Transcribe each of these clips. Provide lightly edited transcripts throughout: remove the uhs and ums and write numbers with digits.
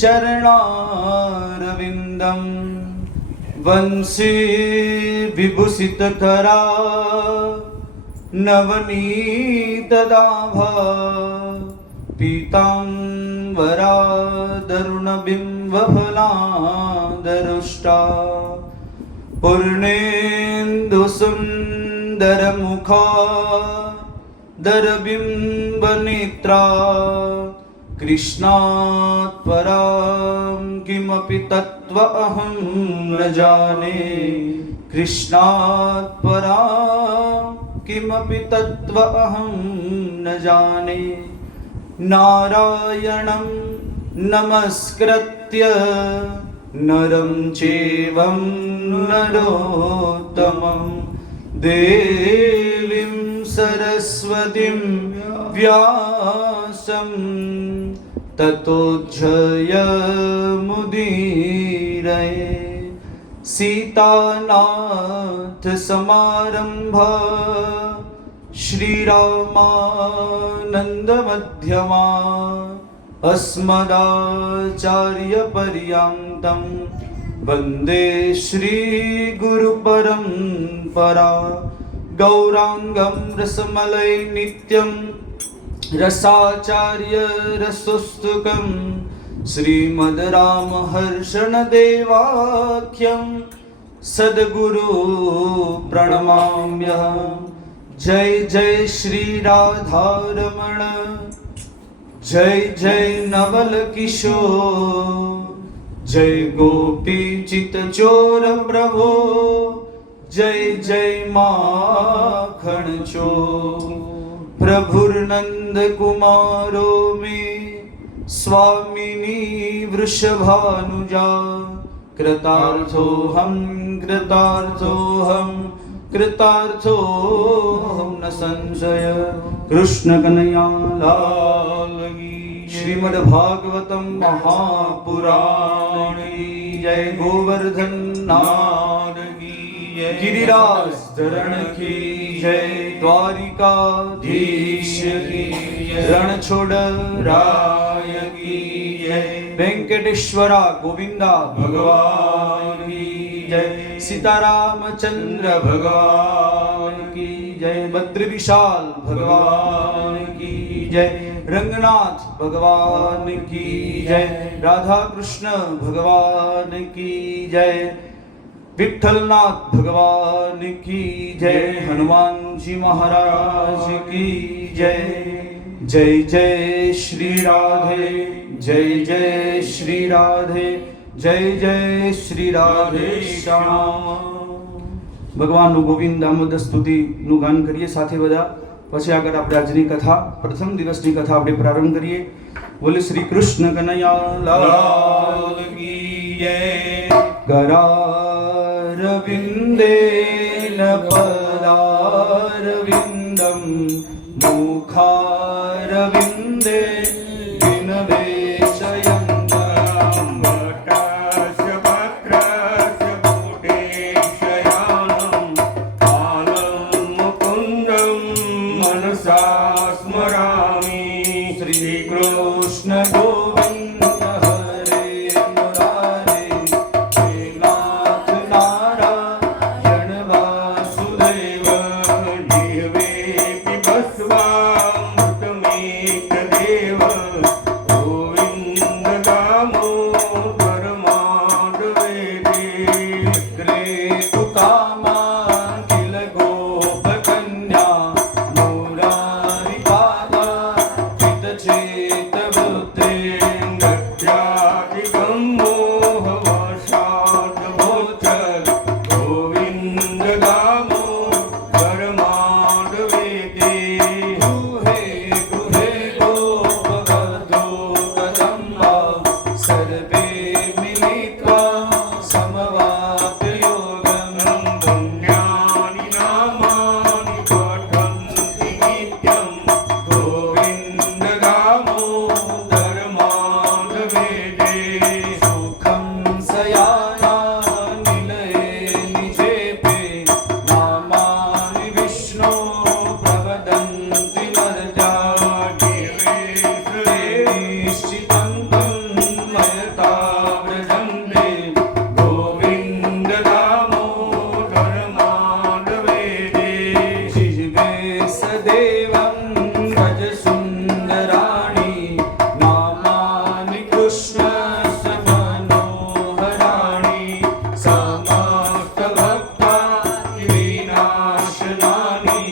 चरणारविन्दं वंशी विभूषितकरा नवनीतदाभा पीताम्बरादरुणबिम्बफलादरुष्टा पूर्णेन्दुसुन्दरमुखा दरबिम्बनेत्रा कृष्णात् परां किमपि तत्त्व अहं न जाने कृष्णात् परां किमपि तत्त्व अहं न जाने नारायणं नमस्कृत्य नरं चैवं नरोत्तमं देवीं सरस्वतीं व्यासं ततो जयमुदीरये सीतानाथ समारंभा श्रीरामानंद मध्यमा अस्मदाचार्यपर्यन्तं वन्दे श्रीगुरुपरम्परा गौरांगं रसमलै नित्यं रसाचार्य रसोस्तुकं श्रीमद् रामहर्षणदेवाख्यं सद्गुरु प्रणमाम्यहम्। जय जय श्री राधारमण जय जय नवल किशोर जय गोपी चित चोर प्रभो जय जय माखन चोर प्रभुर्नंद कुमारो में स्वामिनी वृषभानुजा कृतार्थोऽहं कृतार्थोऽहं न संशय। कृष्ण कन्हैया लाल की श्रीमद् भागवतम महापुराण की जय। गोवर्धन नाथ की जय। गिरिराज धरण की जय। द्वारिकाधीश की जय। रणछोड़ राय की जय। वेंकटेश्वरा गोविंदा भगवान की जय। सीतारामचंद्र भगवान की जय। बद्र विशाल भगवान की जय। रंगनाथ भगवान की जय। राधा कृष्ण भगवान की जय। विठ्ठलनाथ भगवान की जय। हनुमान जी महाराज की जय। जय जय श्री राधे जय जय श्री राधे जय जय श्री राधे श्याम। भगवान गोविंद दामोदर स्तुति નું ગાન કરીએ સાથે બધા, પછી આગળ આપણે આજની કથા પ્રથમ દિવસની કથા આપણે પ્રારંભ કરીએ। બોલે શ્રી કૃષ્ણ કનૈયા લાલ की जय। करारविन्देन पदारविन्दं मुखारविन्दे व्रजन्ते गोविन्द दामोदर माधवेति शिवे सदेवं व्रज सुन्दराणि नामानि कृष्णस्य मनोहराणि समस्तभक्तानि विनाशनानि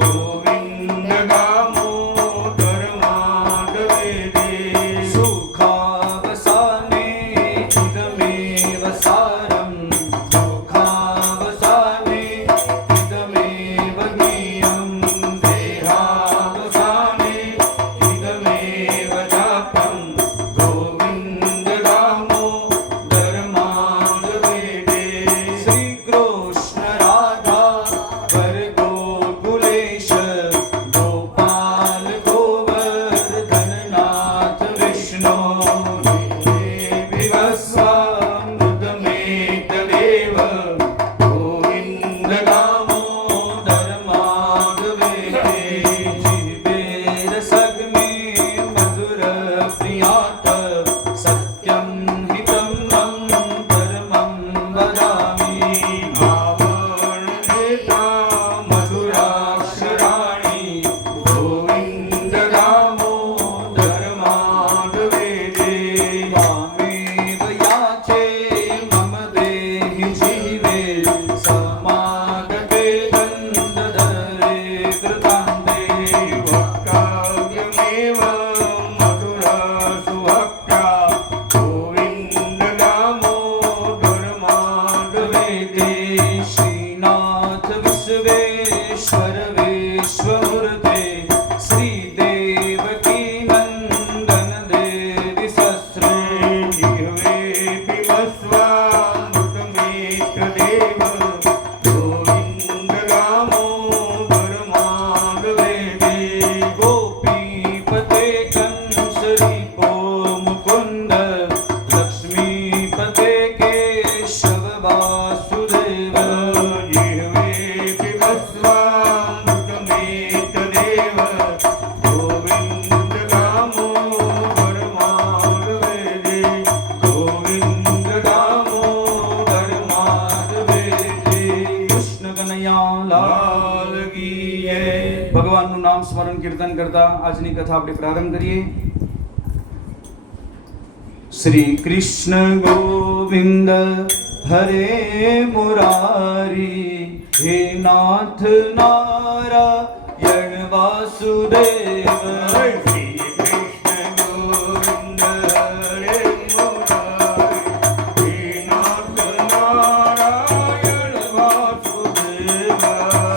गोविन्द दामोदर माधवेति सुखावसाने इदमेव सारं दुःखावसाने इदमेव ज्ञेयं देहावसाने इदमेव जातं गोविन्द दामोदर माधवेति श्रीकृष्ण राधा वर गोकुलेश गोपाल गोवर्धननाथ विष्णु विवस्वामृतमेतदेव गोविन्द दामोदर माधवेति जीवेर सग्मे मधुर प्रियात सत्यं हितं मम परमं वदामि भावर्णेता मधुराक्षराणि गोविन्द दामोदर माधवेति त्वामेव याचे मम देहि जीवे समागते दन्दधरे कृतान्ते वक्काव्यमेव मधुरसुभक्ता गोविन्द दामोदर माधवेति श्रीनाथ विश्वेश्वर विश्वमूर्ते श्रीदेवकी नन्दन देवि सस्रे जिह्वेऽपि वस्वामृतमेतदेव गोविन्द दामोदर माधवेति गोपीपते कंसरीपो मुकुन्द लक्ष्मीपते केशव वासुदेव जिह्वेऽपि वस्वामृतमेतदेव गोविन्द दामोदर माधवेति गोविन्द दामोदर माधवेति कृष्ण कन्हैया लाल की जय ભગવાનનું નામ સ્મરણ કીર્તન કરતા આજની કથા આપણે પ્રારંભ કરીએ શ્રી કૃષ્ણ ગોવિંદ હરે મુરારી હે નાથ નારાયણ વાસુદેવ શ્રી કૃષ્ણ ગોવિંદ હરે મુરારી હે નાથ નારાયણ વાસુદેવ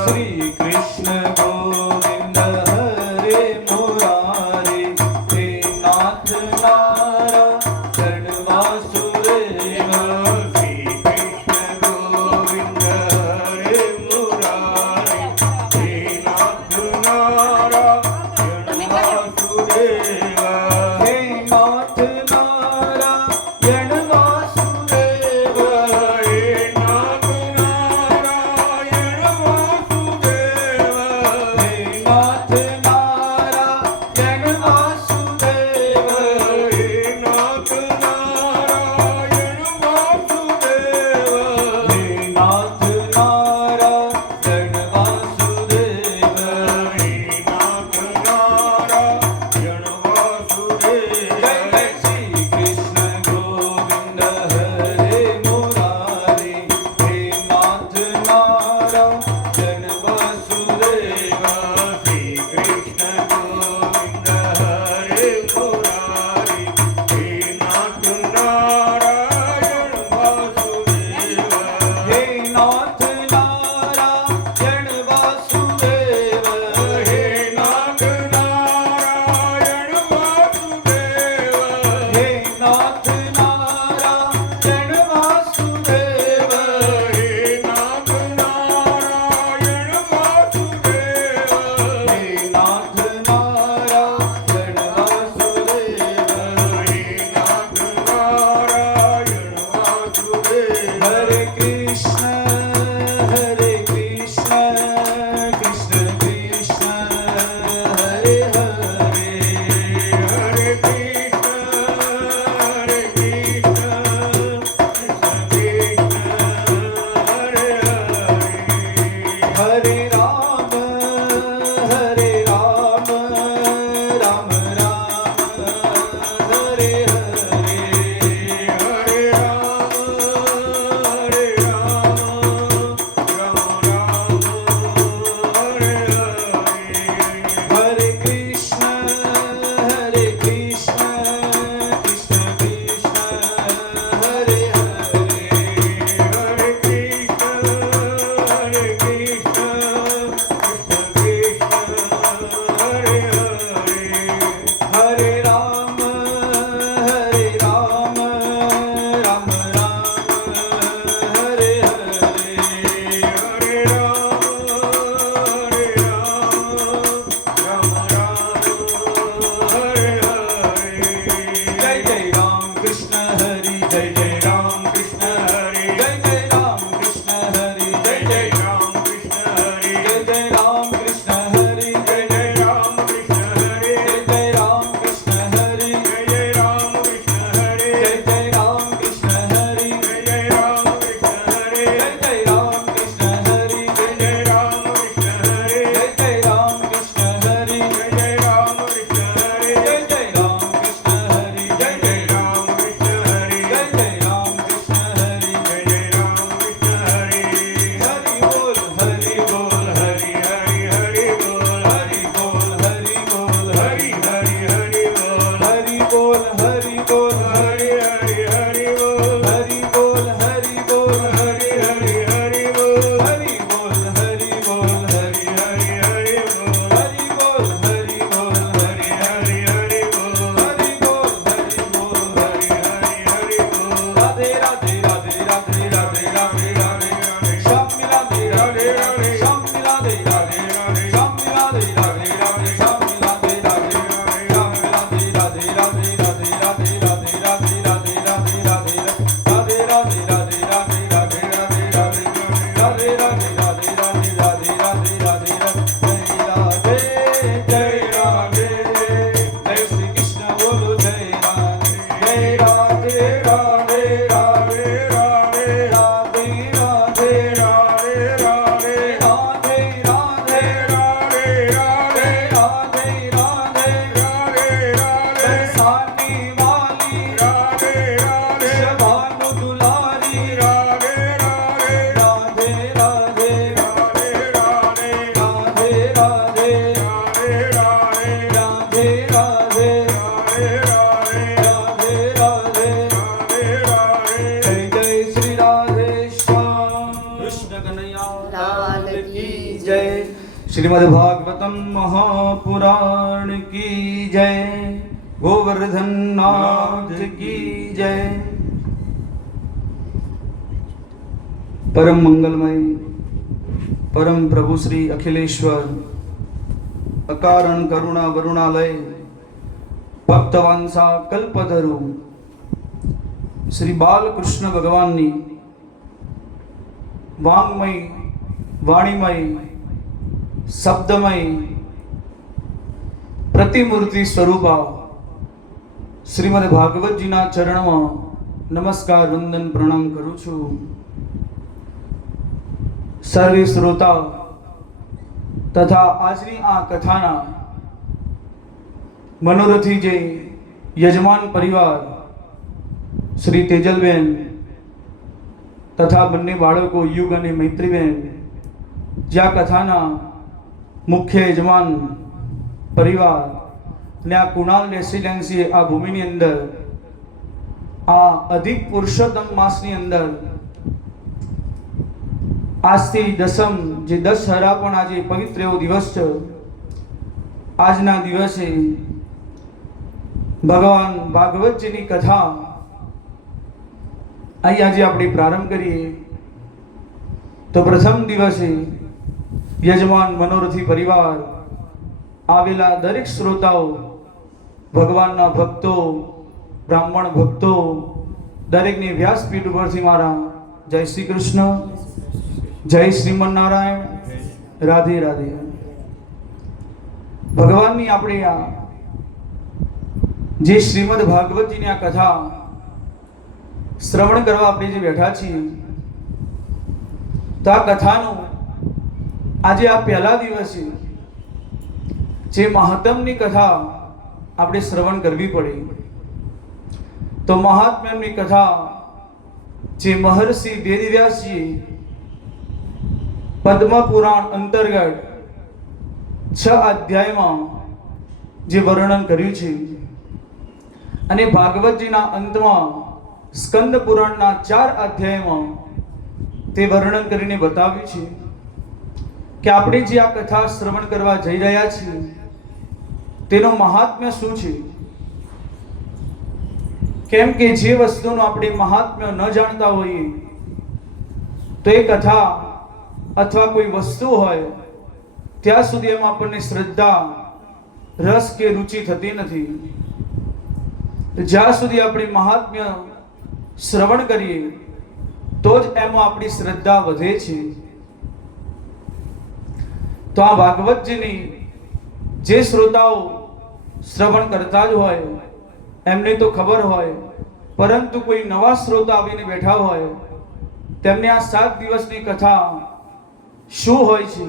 શ્રી કૃષ્ણ ગોવિંદ હરે મુરારી હે નાથ નારાયણ વાસુદેવ શ્રી કૃષ્ણ ગોવિંદ હરે મુરારી હે નાથ નારાયણ વાસુદેવ श्रीमद् भागवतम महापुराण की जय, गोवर्धन नाथ की जय। परम मंगलमय परम प्रभु श्री अखिलेश्वर अकारण करुणा वरुणालय भक्तवांसा कल्पतरु श्री बालकृष्ण भगवाननी वांगमय वाणीमय शब्दमय प्रतिमूर्ति स्वरूपा श्रीमद् भागवतजीना चरणमां नमस्कार वंदन प्रणाम करूं छूं। सर्वे श्रोता तथा आजनी आ कथाना मनोरथी जे यजमान परिवार श्री तेजलबेन तथा बंने बाळको युग अने मैत्रीबेन ज्या कथाना मुख्य यजमान परिवार ने आ कुणाल रेसिडेंसी आ भूमिनी अंदर आ अधिक पुरुषोत्तम मासनी अंदर આજથી દસમ જે દશહરા પણ આજે પવિત્ર એવો દિવસ છે। આજના દિવસે ભગવાન ભાગવતજીની કથા અહીં આજે આપણે પ્રારંભ કરીએ તો પ્રથમ દિવસે યજમાન મનોરથી પરિવાર આવેલા દરેક શ્રોતાઓ ભગવાનના ભક્તો બ્રાહ્મણ ભક્તો દરેકની વ્યાસપીઠ ઉપરથી મારા જય શ્રી કૃષ્ણ जय श्रीमन नारायण राधे राधे। भगवान अपने आ जे श्रीमद भागवत जी ने आ कथा श्रवण करवा अपने जे बैठा छे तो आ कथानो आज आ पहला दिवसे जे महात्म्यनी कथा अपने श्रवण करवी पड़े तो महात्म्यनी कथा जे महर्षि वेदव्यास जी पद्म पुराण अंतर्गत 6 अध्याय में जे वर्णन कर्यु छे अने भागवत जी ना अंत में स्कंद पुराण ना 4 अध्याय में ते वर्णन करीने बताव्यु छे कि आपणे जे आ कथा श्रवण करवा जई रह्या छीए तेनो महात्म्य शुं छे। केम के जे वस्तुनो आपणे महात्म्य न जाणता होईए तो ए कथा अथवा कोई वस्तु होय त्या सुधी एमां आपणे श्रद्धा रस के रुचि थती नथी। ज्यां सुधी आपणे महात्म्य श्रवण करीए तो ज एमां आपणी श्रद्धा वधे छे। तो आ भागवतजीनी जे श्रोताओ श्रवण करता ज होय एमने तो खबर होय, परंतु कोई नवा श्रोता आवीने बैठा होय तेमने आ 7 दिवसनी कथा શું હોય છે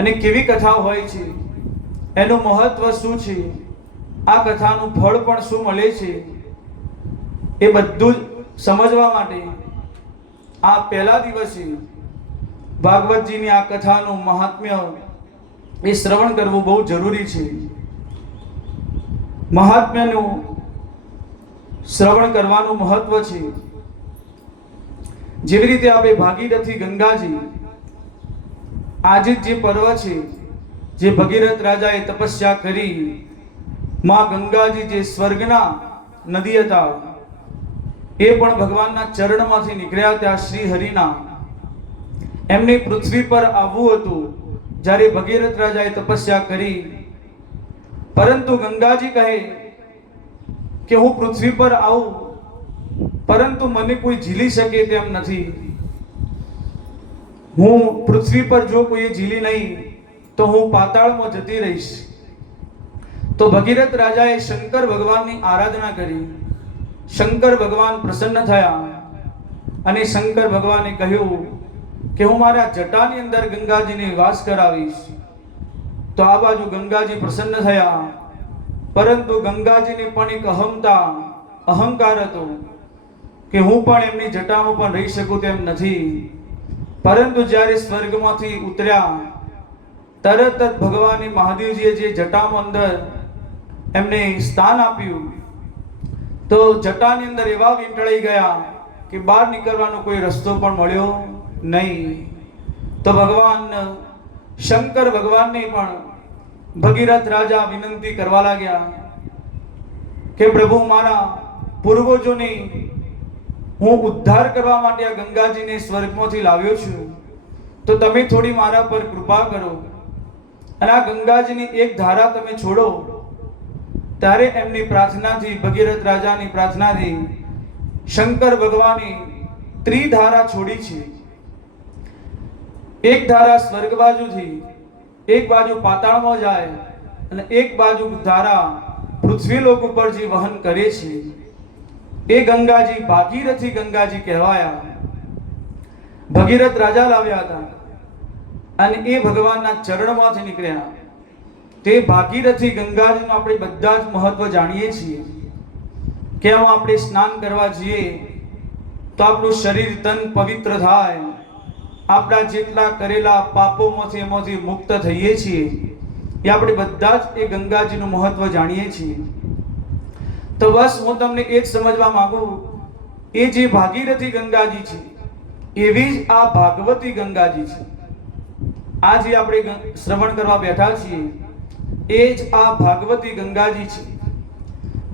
અને કેવી કથા હોય છે એનું મહત્વ શું છે આ કથાનું ફળ પણ શું મળે છે એ બધું સમજવા માટે આ પહેલા દિવસે ભાગવતજીની આ કથાનું મહાત્મ્ય એ શ્રવણ કરવું બહુ જરૂરી છે। મહાત્મ્યનું શ્રવણ કરવાનું મહત્વ છે। જેવી રીતે આપણે ભાગીરથી ગંગાજી आज जे पर्व है जे भगीरथ राजा ए तपस्या करी मां गंगाजी जे स्वर्गना नदी हता ए पण भगवानना चरणमांथी निकळ्या त्या श्री हरिना एमने पृथ्वी पर आववुं हतुं ज्यारे भगीरथ राजाए तपस्या करी, परंतु गंगाजी कहे कि हूँ पृथ्वी पर आऊं परंतु मने कोई झीली सके तेम नथी। हूँ पृथ्वी पर जो कोई झीली नहीं तो हूँ पाताल में जती रहीश। तो भगीरथ राजाए शंकर भगवान की आराधना करी। शंकर भगवान प्रसन्न थया अने शंकर भगवाने कह्यु कि हूँ मारा जटानी अंदर गंगाजी ने वास करावीश। तो आ बाजू गंगाजी प्रसन्न थया, परंतु गंगाजी ने पण एक अहमता अहंकार हतो कि हूँ पण एमनी जटामां पण रही शकું तेम नथी। परंतु ज्यारे स्वर्गमांथी उतर्या तरत ज भगवाने महादेवजीए जे जटामां अंदर एमने स्थान आप्युं तो जटानी अंदर एवा वींटळाई गया कि बहार निकळवानो कोई रस्तो पण मळ्यो नहीं। तो भगवान શંકર ભગવાનને પણ ભગીરથ રાજા વિનંતી કરવા લાગ્યા કે પ્રભુ, મારા પૂર્વજોને હું ઉદ્ધાર કરવા માટે આ ગંગાજીને સ્વર્ગમાંથી લાવ્યો છું, તો તમે થોડી મારા પર કૃપા કરો અને આ ગંગાજીની એક ધારા તમે છોડો. ત્યારે એમની પ્રાર્થનાથી, ભગીરથ રાજાની પ્રાર્થનાથી શંકર ભગવાને ત્રિધારા છોડી છે. એક ધારા સ્વર્ગ બાજુથી, એક બાજુ પાતાળમાં જાય અને એક બાજુ ધારા પૃથ્વી લોક ઉપર જે વહન કરે છે એ ગંગાજી ભાગીરથી ગંગાજી કહેવાયા. ભગીરથ રાજા લાવ્યા હતા અને એ ભગવાનના ચરણમાંથી નીકળ્યા. તે ભાગીરથી ગંગાજીનું આપણે બધા જ મહત્વ જાણીએ છીએ કે આમાં આપણે સ્નાન કરવા જઈએ તો આપણું શરીર તન પવિત્ર થાય, આપણા જેટલા કરેલા પાપોમાંથી એમાંથી મુક્ત થઈએ છીએ. એ આપણે બધા જ એ ગંગાજીનું મહત્વ જાણીએ છીએ. તો બસ હું તમને એ જ સમજવા માંગુ, એ જે ભાગીરથી ગંગાજી છે એવી જ આ ભાગવતી ગંગાજી છે. આ જે આપણે શ્રવણ કરવા બેઠા છીએ એ જ આ ભાગવતી ગંગાજી છે.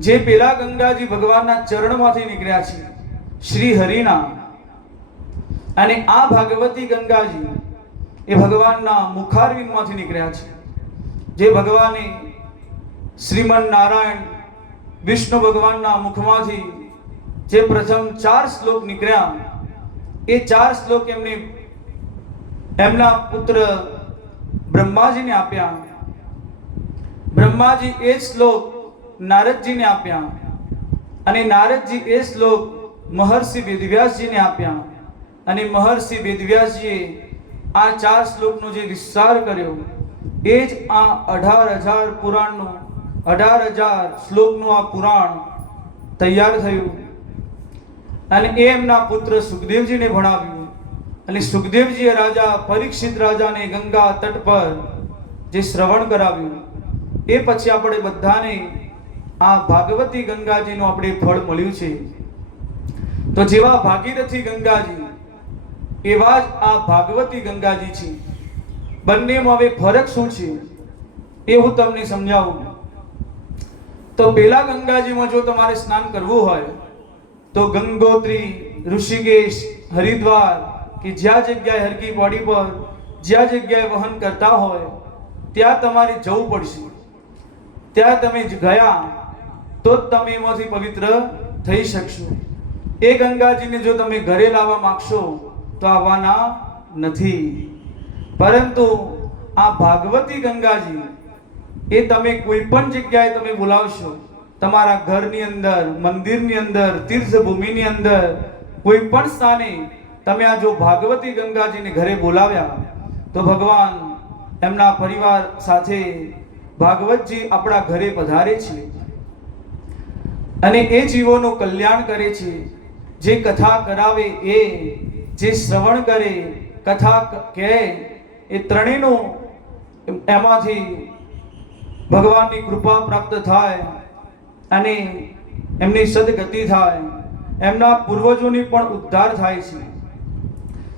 જે પેલા ગંગાજી ભગવાનના ચરણમાંથી નીકળ્યા છે, શ્રી હરિના, અને આ ભાગવતી ગંગાજી એ ભગવાનના મુખારવિંદમાંથી નીકળ્યા છે. જે ભગવાને શ્રીમન નારાયણ વિષ્ણુ ભગવાનના મુખમાંથી જે પ્રથમ 4 શ્લોક નીકળ્યા, એ 4 શ્લોક એમને એમના પુત્ર બ્રહ્માજીને આપ્યા. બ્રહ્માજી એ શ્લોક નારદજીને આપ્યા અને નારદજી એ શ્લોક મહર્ષિ વેદવ્યાસજીને આપ્યા અને મહર્ષિ વેદવ્યાસજીએ આ 4 શ્લોકનો જે વિસ્તાર કર્યો એ જ આ 18,000 પુરાણનું 18,000 શ્લોકનું આ પુરાણ તૈયાર થયું. અને એ એમના પુત્ર સુખદેવજીને ભણાવ્યું અને સુખદેવજીએ રાજા પરીક્ષિત રાજાને ગંગા તટ પર જે શ્રવણ કરાવ્યું. એ પછી આપણે બધાને આ ભાગવતી ગંગાજીનું આપણે ફળ મળ્યું છે. તો જેવા ભાગીરથી ગંગાજી એવા જ આ ભાગવતી ગંગાજી છે. બંનેમાં હવે ફરક શું છે એ હું તમને સમજાવું. તો પેલા ગંગાજીમાં જો તમારે સ્નાન કરવું હોય તો ગંગોત્રી, ઋષિકેશ, હરિદ્વાર કે જ્યાં જગ્યાએ હરકી બોડી પર જ્યાં જગ્યાએ વહન કરતા હોય ત્યાં તમારે જવું પડશે. ત્યાં તમે ગયા તો જ તમે એમાંથી પવિત્ર થઈ શકશો. એ ગંગાજીને જો તમે ઘરે લાવવા માંગશો તો આવવાના નથી. પરંતુ આ ભાગવતી ગંગાજી એ તમે કોઈ પણ જગ્યાએ તમે બોલાવશો, તમારા ઘરની અંદર, મંદિરની અંદર, તીર્થભૂમિની અંદર, કોઈ પણ સ્થાને તમે આ જો ભાગવતી ગંગાજીને ઘરે બોલાવ્યા તો ભગવાન એમના પરિવાર સાથે ભાગવતજી આપણા ઘરે પધારે છે અને એ જીવોનું કલ્યાણ કરે છે. જે કથા કરાવે, એ જે શ્રવણ કરે, કથા કહે, એ ત્રણેયનું એમાંથી ભગવાનની કૃપા પ્રાપ્ત થાય અને એમની સદગતિ થાય, એમના પૂર્વજોની પણ ઉદ્ધાર થાય છે.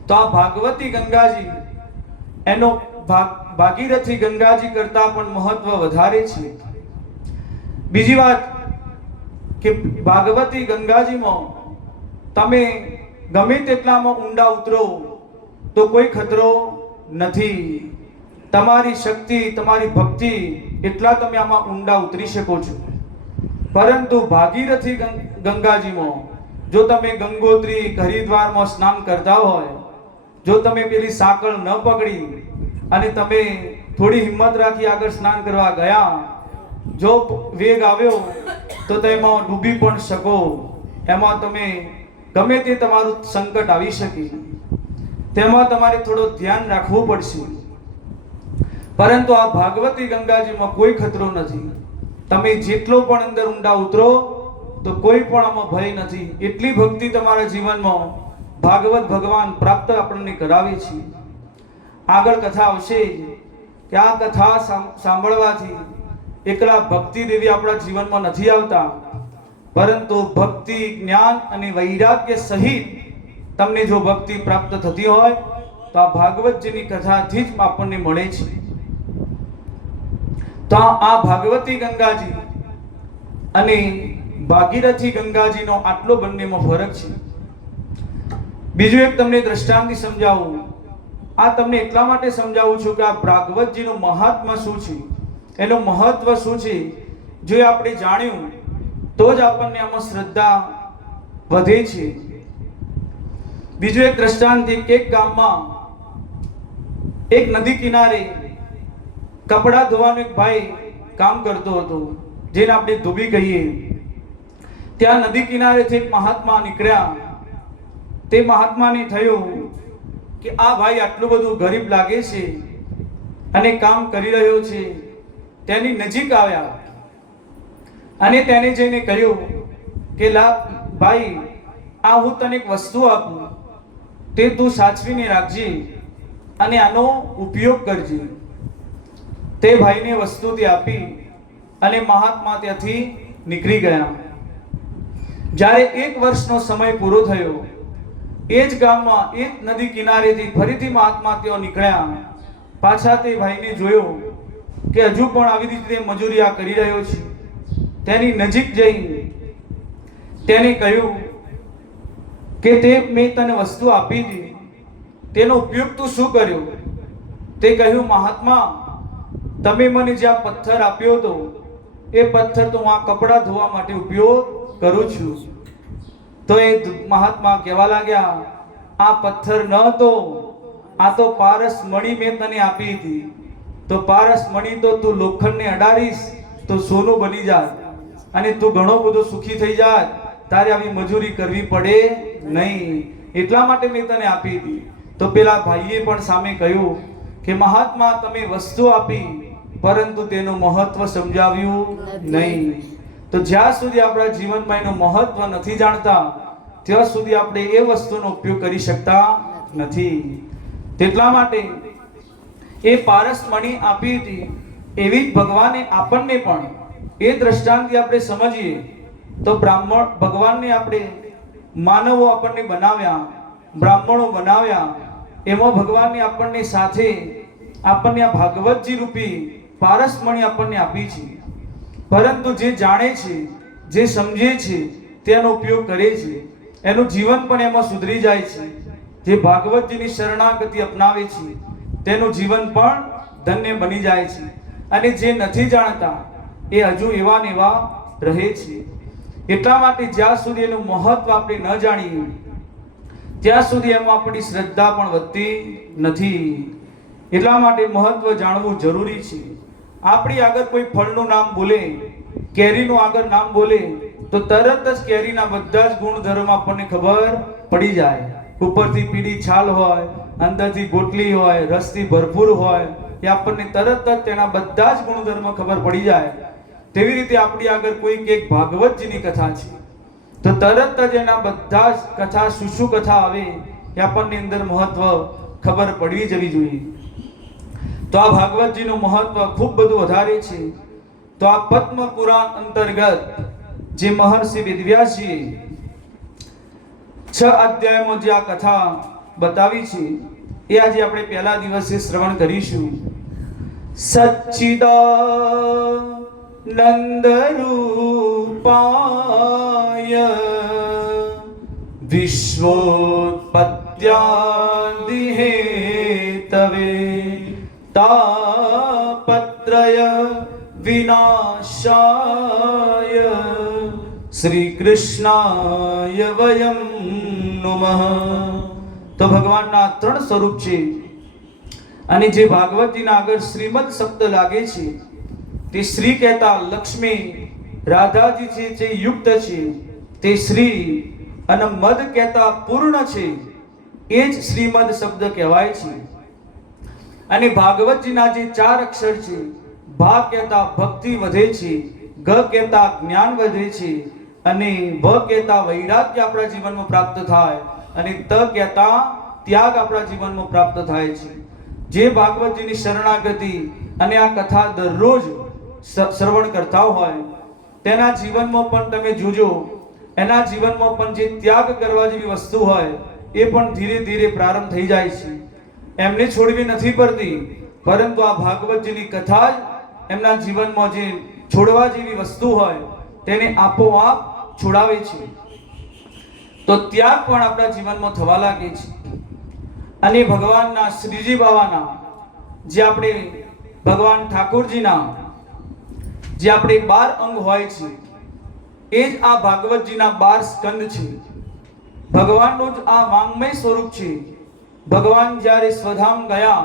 તો આ ભાગવતી ગંગાજી એનો ભાગીરથી ગંગાજી કરતા પણ મહત્વ વધારે છે. બીજી વાત કે ભાગવતી ગંગાજીમાં તમે ગમે તેટલામાં ઊંડા ઉતરો તો કોઈ ખતરો નથી. તમારી શક્તિ, તમારી ભક્તિ એટલા તમે આમાં ઊંડા ઉતરી શકો છો. પરંતુ ભાગીરથી ગંગાજીમાં જો તમે ગંગોત્રી, હરિદ્વારમાં સ્નાન કરતા હોય, જો તમે પેલી સાંકળ ન પકડી અને તમે થોડી હિંમત રાખી આગળ સ્નાન કરવા ગયા, જો વેગ આવ્યો તો તેમાં ડૂબી પણ શકો. એમાં તમે ગમે તે તમારું સંકટ આવી શકે, તેમાં તમારે થોડું ધ્યાન રાખવું પડશે. પરંતુ આ ભાગવતી ગંગાજીમાં કોઈ ખતરો નથી. તમે જેટલો પણ અંદર ઊંડા ઉતરો તો કોઈ પણ આમાં ભય નથી. એટલી ભક્તિ તમારા જીવનમાં ભાગવત ભગવાન પ્રાપ્ત આપણને કરાવે છે. આગળ કથા આવશે કે આ કથા સાંભળવાથી એકલા ભક્તિ દેવી આપણા જીવનમાં નથી આવતા, પરંતુ ભક્તિ, જ્ઞાન અને વૈરાગ્ય સહિત તમને જો ભક્તિ પ્રાપ્ત થતી હોય તો તો આ ભાગવતજીની કથાથી જ આપણને મળે છે. તો આ ભાગવતી ગંગાજી અને ભાગીરથી ગંગાજીનો આટલો બંનેમાં ફરક છે. બીજું એક તમને દ્રષ્ટાંતથી સમજાવું. આ તમને એટલા માટે સમજાવું છું કે આ ભાગવતજીનું મહાત્મા શું છે, એનું મહત્વ શું છે, જો આપણે જાણ્યું તો જ આપણને આમાં શ્રદ્ધા વધે છે. બીજું એક દ્રષ્ટાંત, એક ગામમાં એક નદી કિનારે કપડા ધોવાનો એક ભાઈ કામ કરતો હતો, જેને આપણે ધોબી કહીએ. ત્યાં નદી કિનારેથી એક મહાત્મા નીકળ્યા. તે મહાત્માને થયું કે આ ભાઈ આટલું બધું ગરીબ લાગે છે અને કામ કરી રહ્યો છે. તેની નજીક આવ્યા અને તેને જઈને કહ્યું કે લા ભાઈ, આ હું તને એક વસ્તુ આપું, તે તું સાચવીને રાખજે અને આનો ઉપયોગ કરજે. તે ભાઈને વસ્તુ તે આપી અને મહાત્મા ત્યાંથી નીકળી ગયા. જ્યારે 1 વર્ષનો સમય પૂરો થયો, એ જ ગામમાં એ જ નદી કિનારેથી ફરીથી મહાત્મા ત્યાં નીકળ્યા. પાછા તે ભાઈને જોયો કે હજુ પણ આવી રીતે મજૂરી કરી રહ્યો છે. તેની નજીક જઈ તેને કહ્યું કે તે મેં તને વસ્તુ આપી હતી, તેનો ઉપયોગ તું શું કર્યો? તે કહ્યું, મહાત્મા, તમે મને જે આ પથ્થર આપ્યો હતો, એ પથ્થર તો હું આ કપડાં ધોવા માટે ઉપયોગ કરું છું. તો એ મહાત્મા કહેવા લાગ્યા, આ પથ્થર ન હતો, આ તો પારસ મણી મેં તને આપી હતી. તો પારસ મણી તો તું લોખંડને અડાડીશ તો સોનું બની જાય અને તું ઘણો બધો સુખી થઈ જાય, તારે આવી મજૂરી કરવી પડે નહીં, એટલા માટે મેં તને આપી હતી. તો પેલા ભાઈએ પણ સામે કહ્યું કે મહાત્મા, તમે વસ્તુ આપી પરંતુ તેનું મહત્વ સમજાવ્યું નહીં. તો જ્યાં સુધી આપણા જીવનમાં એનું મહત્વ નથી જાણતા, ત્યાં સુધી આપણે એ વસ્તુનો ઉપયોગ કરી શકતા નથી. તેટલા માટે એ પારસ મણી આપી હતી, એવી જ ભગવાને આપણને પણ એ દ્રષ્ટાંતથી આપણે સમજીએ તો બ્રાહ્મણ ભગવાનને આપણે માનવો આપણને બનાવ્યા, બ્રાહ્મણો બનાવ્યા, એમાં ભગવાનને આપણને સાથે આપણને આ ભાગવતજી રૂપી પારસ મણી આપણને આપી છે. પરંતુ જે જાણે છે, જે સમજે છે, તેનો ઉપયોગ કરે છે, એનું જીવન પણ એમાં સુધરી જાય છે. જે ભાગવતજીની શરણાગતિ અપનાવે છે, તેનું જીવન પણ ધન્ય બની જાય છે. અને જે નથી જાણતા એ હજુ એવા ને એવા રહે છે. એટલા માટે જ્યાં સુધી એનું મહત્વ આપણે ન જાણીએ, ત્યાં સુધી એમાં આપણી શ્રદ્ધા પણ વધતી નથી. એટલા માટે મહત્વ જાણવું જરૂરી છે. આપણી આગળ કોઈ ફળનું નામ બોલે, કેરીનું આગળ નામ બોલે, તો તરત જ કેરીના બધા જ ગુણધર્મ આપણને ખબર પડી જાય. ઉપરથી પીળી છાલ હોય, અંદરથી ગોટલી હોય, રસથી ભરપૂર હોય, એ આપણને તરત જ તેના બધા જ ગુણધર્મ ખબર પડી જાય. તેવી રીતે આપણી આગળ કોઈ એક ભાગવતજીની કથા છે, તો તરત જ એના બધા જ કથા શું કથા આવે એ આપણની અંદર મહત્વ ખબર પડવી જવી જોઈએ. તો આ ભાગવતજીનું મહત્વ ખૂબ બધું વધારે છે. તો આ પદ્મ પુરાણ અંતર્ગત જે મહર્ષિ વેદવ્યાસજીએ 6 અધ્યાયમાં જે આ કથા બતાવી છે, એ આજે આપણે પહેલા દિવસે શ્રવણ કરીશું. સચ્ચિદાનંદ રૂપાય વિશ્વોત્પત્યાદિ હેતવે તાપત્રય વિનાશાય શ્રી કૃષ્ણાય વયમ નમઃ. તો ભગવાનના 3 સ્વરૂપ છે. અને જે ભાગવતજીના આગળ શ્રીમદ શબ્દ લાગે છે, તે શ્રી કહેતા લક્ષ્મી રાધાજી છે, જે યુક્ત છે તે શ્રી, અને મદ કહેતા પૂર્ણ છે, એ જ શ્રીમદ શબ્દ કહેવાય છે. અને ભાગવતજીના જે 4 અક્ષર છે, ભા કહેતા ભક્તિ વધે છે, ગ કહેતા જ્ઞાન વધે છે, અને ભ કહેતા વૈરાગ્ય આપણા જીવનમાં પ્રાપ્ત થાય, અને ત કહેતા ત્યાગ આપણા જીવનમાં પ્રાપ્ત થાય છે. જે ભાગવતજીની શરણાગતિ અને આ કથા દરરોજ શ્રવણ કરતા હોય, તેના જીવનમાં પણ તમે જોજો, એના જીવનમાં પણ જે ત્યાગ કરવા જેવી વસ્તુ હોય, એ પણ ધીરે ધીરે પ્રારંભ થઈ જાય છે. એમને છોડવી નથી પડતી, પરંતુ આ ભાગવતજીની કથા જ એમના જીવનમાં જે છોડવા જેવી વસ્તુ હોય તેને આપોઆપ છોડાવે છે. તો ત્યાગ પણ આપણા જીવનમાં થવા લાગે છે. અને ભગવાનના શ્રીજી બાવાના જે આપણે ભગવાન ઠાકોરજીના જે આપણે 12 અંગ હોય છે એ જ આ ભાગવતજીના 12 સ્કંદ છે. ભગવાનનું જ આ વાંગમય સ્વરૂપ છે. ભગવાન જ્યારે સ્વધામ ગયા,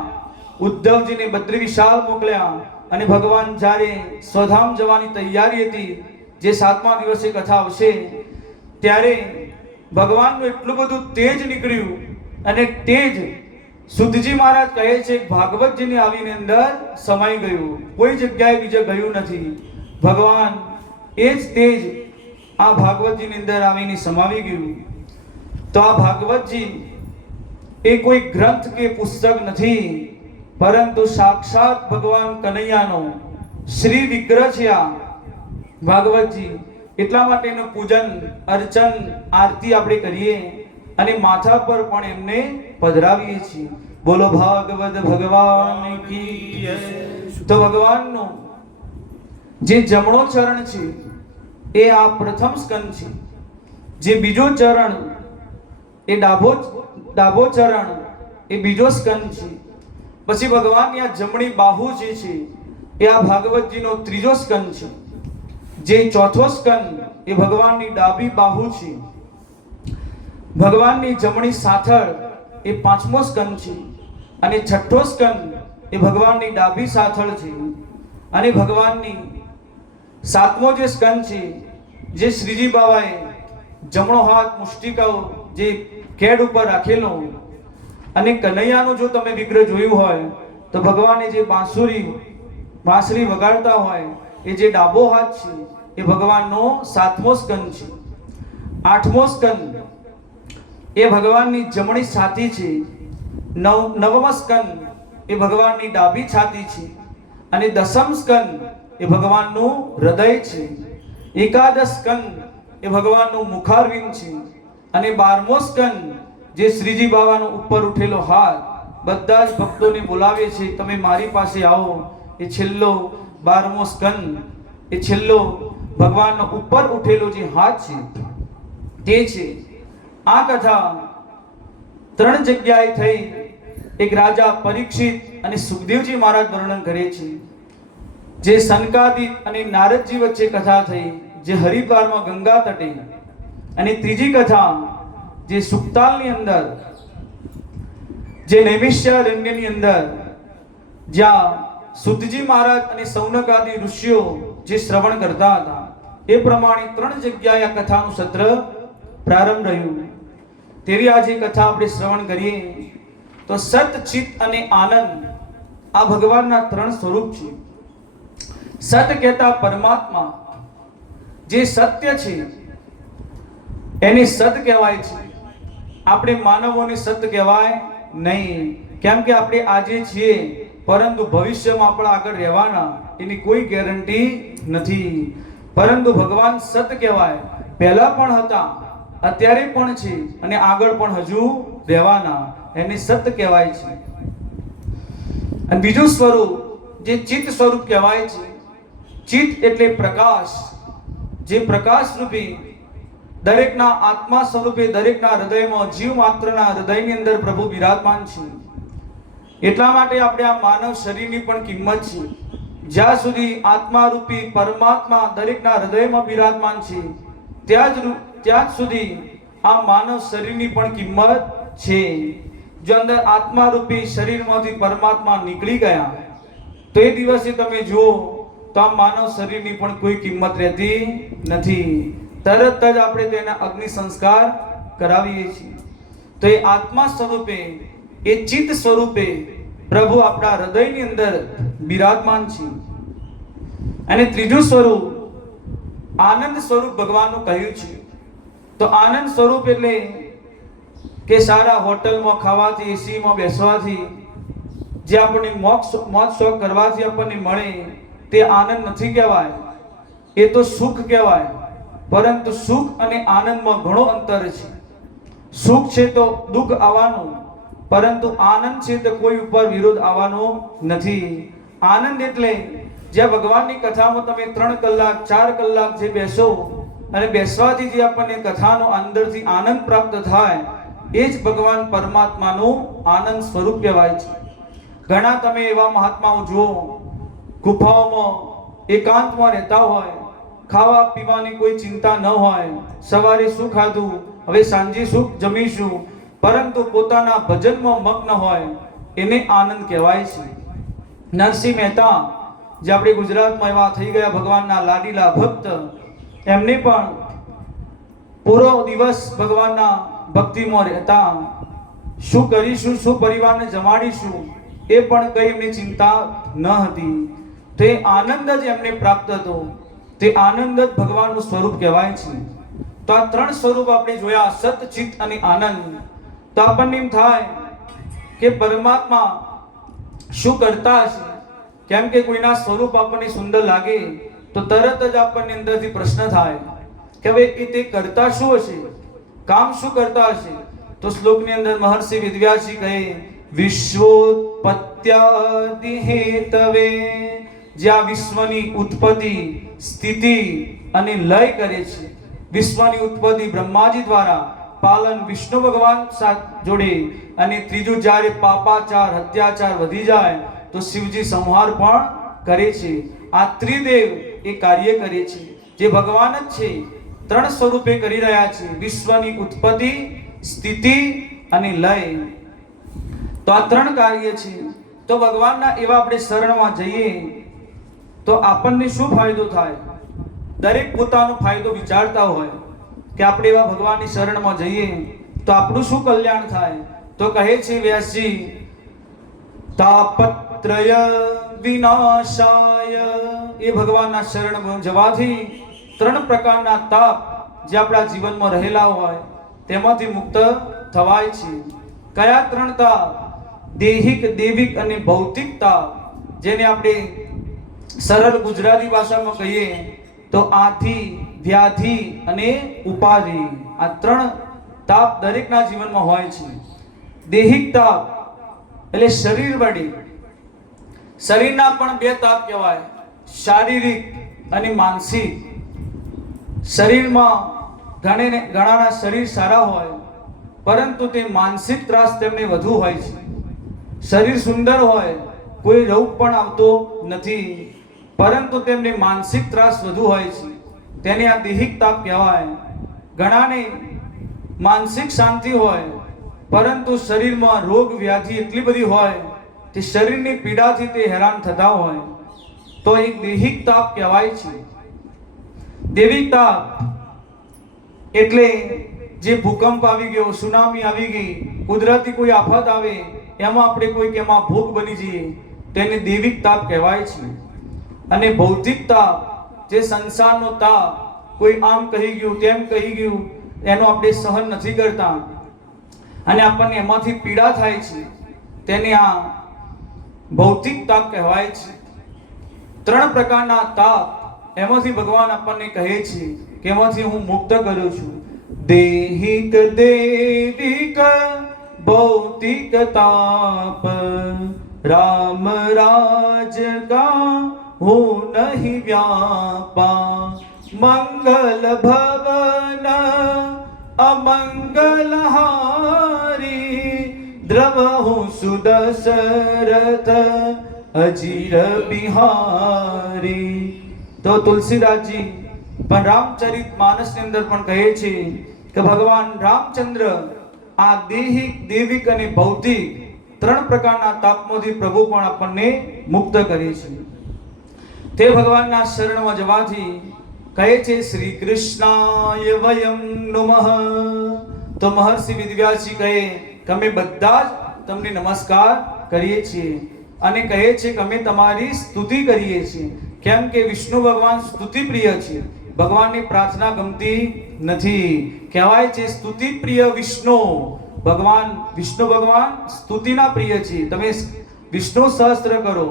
ઉદ્ધવજીને બદ્રી વિશાલ મોકલ્યા અને ભગવાન જ્યારે સ્વધામ જવાની તૈયારી હતી, જે 7મા દિવસે કથા આવશે, ત્યારે ભગવાનનું એટલું બધું તેજ નીકળ્યું અને તેજ સુધજી મહારાજ કહે છે ભાગવતજીની આવીને અંદર સમાઈ ગયું, કોઈ જગ્યાએ બીજે ગયું નથી. ભગવાન એ જ તેજ આ ભાગવતજીની અંદર આવીને સમાવી ગયું. તો આ ભાગવતજી એ કોઈ ગ્રંથ કે પુસ્તક નથી, પરંતુ સાક્ષાત ભગવાન કનૈયાનો શ્રી વિગ્રહ છે આ ભાગવતજી. એટલા માટે એનું પૂજન, અર્ચન, આરતી આપણે કરીએ અને માથા પર પણ એમને પધરાવીએ છીએ. બોલો ભાગવત ભગવાન કી જય. તો ભગવાનનો જે જમણો ચરણ છે એ આ પ્રથમ સ્કંદ છે. જે બીજો ચરણ એ ડાબો ચરણ એ બીજો સ્કંદ છે. પછી ભગવાનની આ જમણી બાહુ જે છે એ આ ભાગવતજીનો ત્રીજો સ્કંદ છે. જે ચોથો સ્કંદ એ ભગવાનની ડાબી બાહુ છે. ભગવાનની જમણી સાથળ એ 5મો સ્કંદ છે. અને છઠ્ઠો સ્કંદ એ ભગવાનની ડાબી સાથળ છે. અને ભગવાનની 7મો જે સ્કંદ છે, જે શ્રીજી બાવાએ જમણો હાથ મુષ્ટિકાઓ જે કેડ ઉપર રાખેલો, અને કનૈયાનું જો તમે વિગ્રહ જોયું હોય તો ભગવાને જે બાંસુરી વગાડતા હોય એ જે ડાબો હાથ છે એ ભગવાનનો 7મો સ્કંદ છે. 8મો સ્કંદ એ ભગવાનની જમણી છાતી છે. 9મો સ્કંદ એ ભગવાનની ડાબી છાતી છે. અને 10મ સ્કંદ એ ભગવાનનું હૃદય છે. 11 સ્કંદ એ ભગવાનનું મુખારવિંદ છે. અને 12મો સ્કંદ જે શ્રીજી બાવાનો ઉપર ઉઠેલો હાથ બધા જ ભક્તોને બોલાવે છે, તમે મારી પાસે આવો. એ છેલ્લો 12મો સ્કંદ, એ છેલ્લો ભગવાનનો ઉપર ઉઠેલો જે હાથ છે તે છે. આ કથા 3 જગ્યાએ થઈ. એક રાજા પરીક્ષિત અને સુખદેવજી મહારાજ વર્ણન કરે છે. જે સનકાદિક અને નારદજી વચ્ચે કથા થઈ, જે હરિદ્વારમાં ગંગા તટે. અને ત્રીજી કથા જે સુક્તાલની અંદર, જે નૈમિષારણ્યની અંદર, જ્યાં સુતજી મહારાજ અને સૌનકાદી ઋષિઓ જે શ્રવણ કરતા હતા, એ પ્રમાણે 3 જગ્યાએ આ કથાનું સત્ર પ્રારંભ રહ્યું. તેવી આજે કથા આપણે શ્રવણ કરીએ તો સત, ચિત અને આનંદ આ ભગવાનના 3 સ્વરૂપ છે. સત કહેતા પરમાત્મા જે સત્ય છે એને સત કહેવાય છે. આપણે માનવોને સત કહેવાય નહીં, કેમ કે આપણે આજે છીએ પરંતુ ભવિષ્યમાં આપણે આગળ રહેવાના એની કોઈ ગેરંટી નથી. પરંતુ ભગવાન સત કહેવાય. પહેલા પણ હતા, અત્યારે પણ છે અને આગળ પણ હજુ રહેવાના, એને સત કહેવાય છે. અને બીજું સ્વરૂપ જે ચિત્ત સ્વરૂપ કહેવાય છે. ચિત્ત એટલે પ્રકાશ, જે પ્રકાશ રૂપી દરેકના આત્મા સ્વરૂપે દરેકના હૃદયમાં, જીવ માત્રના હૃદયની અંદર પ્રભુ બિરાજમાન છે. એટલા માટે આપણે આ માનવ શરીરની પણ કિંમત છે. જ્યાં સુધી આત્મા રૂપી પરમાત્મા દરેકના હૃદયમાં બિરાજમાન છે ત્યાં જ સુધી આ માનવ શરીરની પણ કિંમત છે. જો અંદર આત્મા રૂપી શરીરમાંથી પરમાત્મા નીકળી ગયા તો એ દિવસે તમે જુઓ તો આ માનવ શરીરની પણ કોઈ કિંમત રહેતી નથી. તરત જ આપણે તેના અગ્નિ સંસ્કાર કરાવીએ છીએ. તો એ આત્મા સ્વરૂપે, એ ચિત્ત સ્વરૂપે પ્રભુ આપણા હૃદયની અંદર બિરાજમાન છે. અને ત્રીજું સ્વરૂપ આનંદ સ્વરૂપ ભગવાનનું કહ્યું છે. તો આનંદ સ્વરૂપ એટલે કે સારા હોટલમાં ખાવાથી, એસીમાં બેસવાથી, જે આપણને મોજ શોખ કરવાથી આપણને મળે તે આનંદ નથી કહેવાય, એ તો સુખ કહેવાય. પરંતુ સુખ અને આનંદમાં ઘણો અંતર છે. સુખ છે તો દુઃખ આવવાનું, પરંતુ આનંદ છે તો કોઈ ઉપર વિરોધ આવવાનો નથી. આનંદ એટલે જ્યાં ભગવાનની કથામાં તમે 3 કલાક 4 કલાક જે બેસો અને બેસવાથી જે આપણને કથાનો અંદરથી આનંદ પ્રાપ્ત થાય એ જ ભગવાન પરમાત્માનું આનંદ સ્વરૂપ કહેવાય છે. ઘણા તમે એવા મહાત્માઓ જુઓ, ગુફાઓમાં એકાંતમાં રહેતા હોય, ખાવા પીવાની કોઈ ચિંતા ન હોય, સવારે શું ખાધું, હવે સાંજે શું જમીશું, પરંતુ પોતાના ભજનમાં મગ્ન હોય, એને આનંદ કહેવાય છે. નરસિંહ મહેતા જે આપણે ગુજરાતમાં એવા થઈ ગયા ભગવાનના લાડીલા ભક્ત, એમને પણ પૂરો દિવસ ભગવાનના ભક્તિમાં રહેતા. શું કરીશું, શું પરિવારને જમાડીશું, એ પણ કઈ એમની ચિંતા ન હતી. તે આનંદ જ એમને પ્રાપ્ત હતો. તે આનંદ જ ભગવાનનું સ્વરૂપ કહેવાય છે. તો આ 3 સ્વરૂપ આપણે જોયા, સત, ચિત્ત અને આનંદ. તો આપણને એમ થાય કે પરમાત્મા શું કરતા હશે? કેમ કે કોઈના સ્વરૂપ આપણને સુંદર લાગે તો તરત જ આપણને અંદરથી પ્રશ્ન થાય કે હવે એ તે કરતા શું હશે, કામ શું કરતા હશે? તો શ્લોકની અંદર મહર્ષિ વેદવ્યાસજી કહે, વિશ્વોત્પત્યાદિ હેતવે, જ્યાં વિશ્વની ઉત્પત્તિ, સ્થિતિ અને લય કરે છે. વિશ્વની ઉત્પત્તિ બ્રહ્માજી દ્વારા, પાલન વિષ્ણુ ભગવાન જોડે, અને ત્રીજું જ્યારે પાપાચાર અત્યાચાર વધી જાય તો શિવજી સંહાર પણ કરે છે. આ ત્રિદેવ એ કાર્ય કરે છે, જે ભગવાન જ છે, 3 સ્વરૂપે કરી રહ્યા છે. વિશ્વની ઉત્પત્તિ, સ્થિતિ અને લય. તો આ 3 કાર્ય છે. તો ભગવાનના એવા આપણે શરણમાં જઈએ તો આપણને શું ફાયદો થાય? દરેક પોતાનો ફાયદો વિચારતા હોય કે આપણે એવા ભગવાનની શરણમાં જઈએ તો આપણું શું કલ્યાણ થાય? તો કહે છે વ્યાસજી, તાપત્રય વિનાશાય, એ ભગવાનના શરણમાં જવાથી 3 પ્રકારના તાપ જે આપણા જીવનમાં રહેલા હોય તેમાંથી મુક્ત થવાય છે. કયા 3 તાપ? દેહિક, દૈવિક અને ભૌતિક તાપ. જેને આપણે સરળ ગુજરાતી ભાષામાં કહીએ તો આધિ, વ્યાધિ અને ઉપાધિ. આ 3 તાપ દરેકના જીવનમાં હોય છે. દેહિક તાપ એટલે શરીર વડે, શરીરના પણ 2 તાપ કહેવાય, શારીરિક અને માનસિક. શરીરમાં ઘણાના શરીર સારા હોય પરંતુ તે માનસિક ત્રાસ તેમને વધુ હોય છે. શરીર સુંદર હોય, કોઈ રોગ પણ આવતો નથી, પરંતુ તેમને માનસિક ત્રાસ વધુ હોય છે. તેને આ દેહિક તાપ કહેવાય. ઘણાને માનસિક શાંતિ હોય પરંતુ શરીરમાં રોગ વ્યાધિ એટલી બધી હોય તે શરીરની પીડાથી તે હેરાન થતા હોય, તો એક દેહિક તાપ કહેવાય છે. દૈવિક તાપ એટલે જે ભૂકંપ આવી ગયો, સુનામી આવી ગઈ, કુદરતી કોઈ આફત આવે, એમાં આપણે કોઈક એમાં ભોગ બની જઈએ, તેને દૈવિક તાપ કહેવાય છે. અને ભૌતિક તાપ જે સંસારનો તાપ, કોઈ આમ કહી ગયું, તેમ કહી ગયું, એનો આપણે સહન નથી કરતા અને આપણને એમાંથી પીડા થાય છે, તેને આ ભૌતિક તાપ કહેવાય છે. 3 પ્રકારના તાપ એમાંથી ભગવાન આપણને કહે છે કે એમાંથી હું મુક્ત કરું છું. દેહિક, દૈવિક, ભૌતિક તાપ, રામ રાજ કા હું નહીં વ્યાપા, મંગલ ભવન અમંગલ હારી, દ્રવહુ સુદશરથ અજીર બિહારી. તો તુલસીદાસજી પણ રામચરિત માનસની અંદર પણ કહે છે કે ભગવાન રામચંદ્ર આ દેહિક, દૈવિક અને ભૌતિક 3 પ્રકારના તાપમાંથી પ્રભુ પણ આપણને મુક્ત કરે છે. તે ભગવાનના શરણમાં જવાથી કહે છે, શ્રી કૃષ્ણાય વયમ નમઃ. તો મહર્ષિ વેદવ્યાસજી કહે કે અમે બધા જ તમને નમસ્કાર કરીએ છીએ અને કહે છે કે અમે તમારી સ્તુતિ કરીએ છીએ. કેમ કે વિષ્ણુ ભગવાન સ્તુતિ પ્રિય છે, ભગવાનની પ્રાર્થના ગમતી નથી. કહેવાય છે સ્તુતિ પ્રિય વિષ્ણુ ભગવાન. વિષ્ણુ ભગવાન સ્તુતિના પ્રિય છે. તમે વિષ્ણુ સહસ્ત્ર કરો,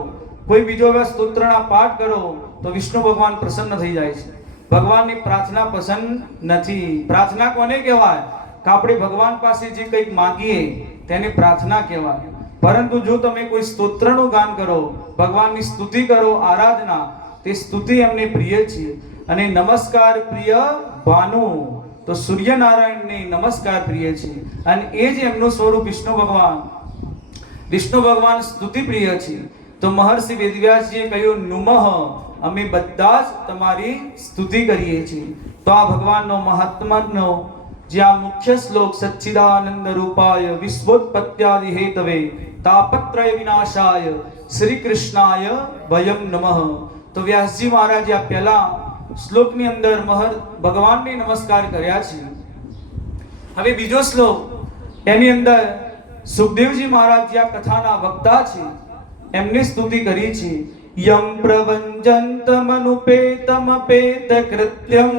કોઈ બીજો સ્તોત્રના પાઠ કરો તો વિષ્ણુ ભગવાન પ્રસન્ન થઈ જાય છે. ભગવાનની પ્રાર્થના પસંદ નથી. પ્રાર્થના કોને કહેવાય? કે આપણે ભગવાન પાસે જે કંઈક માંગીએ તેને પ્રાર્થના કહેવાય. પરંતુ જો તમે કોઈ સ્તોત્રનું ગાન કરો, ભગવાનની સ્તુતિ કરો, આરાધના, તે સ્તુતિ એમને પ્રિય છે. અને નમસ્કાર પ્રિય ભાનુ, તો સૂર્યનારાયણને નમસ્કાર પ્રિય છે. અને એ જ એમનું સ્વરૂપ વિષ્ણુ ભગવાન સ્તુતિ પ્રિય છે. તો મહર્ષિ વેદવ્યાસજીએ કહ્યું, નુમઃ, અમે બધા જ તમારી સ્તુતિ કરીએ છીએ. તો આ ભગવાનનો મહાત્માનો જે આ મુખ્ય શ્લોક, સચ્ચિદાનંદ રૂપાય વિશ્વોત્પત્યાદિ હેતવે તાપત્રય વિનાશાય શ્રી કૃષ્ણાય વયમ નમઃ. તો વ્યાસજી મહારાજે આ પહેલા શ્લોકની અંદર ભગવાનને નમસ્કાર કર્યા છે. હવે બીજો શ્લોક, એની અંદર સુખદેવજી મહારાજ જે આ કથાના વક્તા છે એમની સ્તુતિ કરી છે. યમ પ્રવંજંતમનુપેતમપેત કૃત્યમ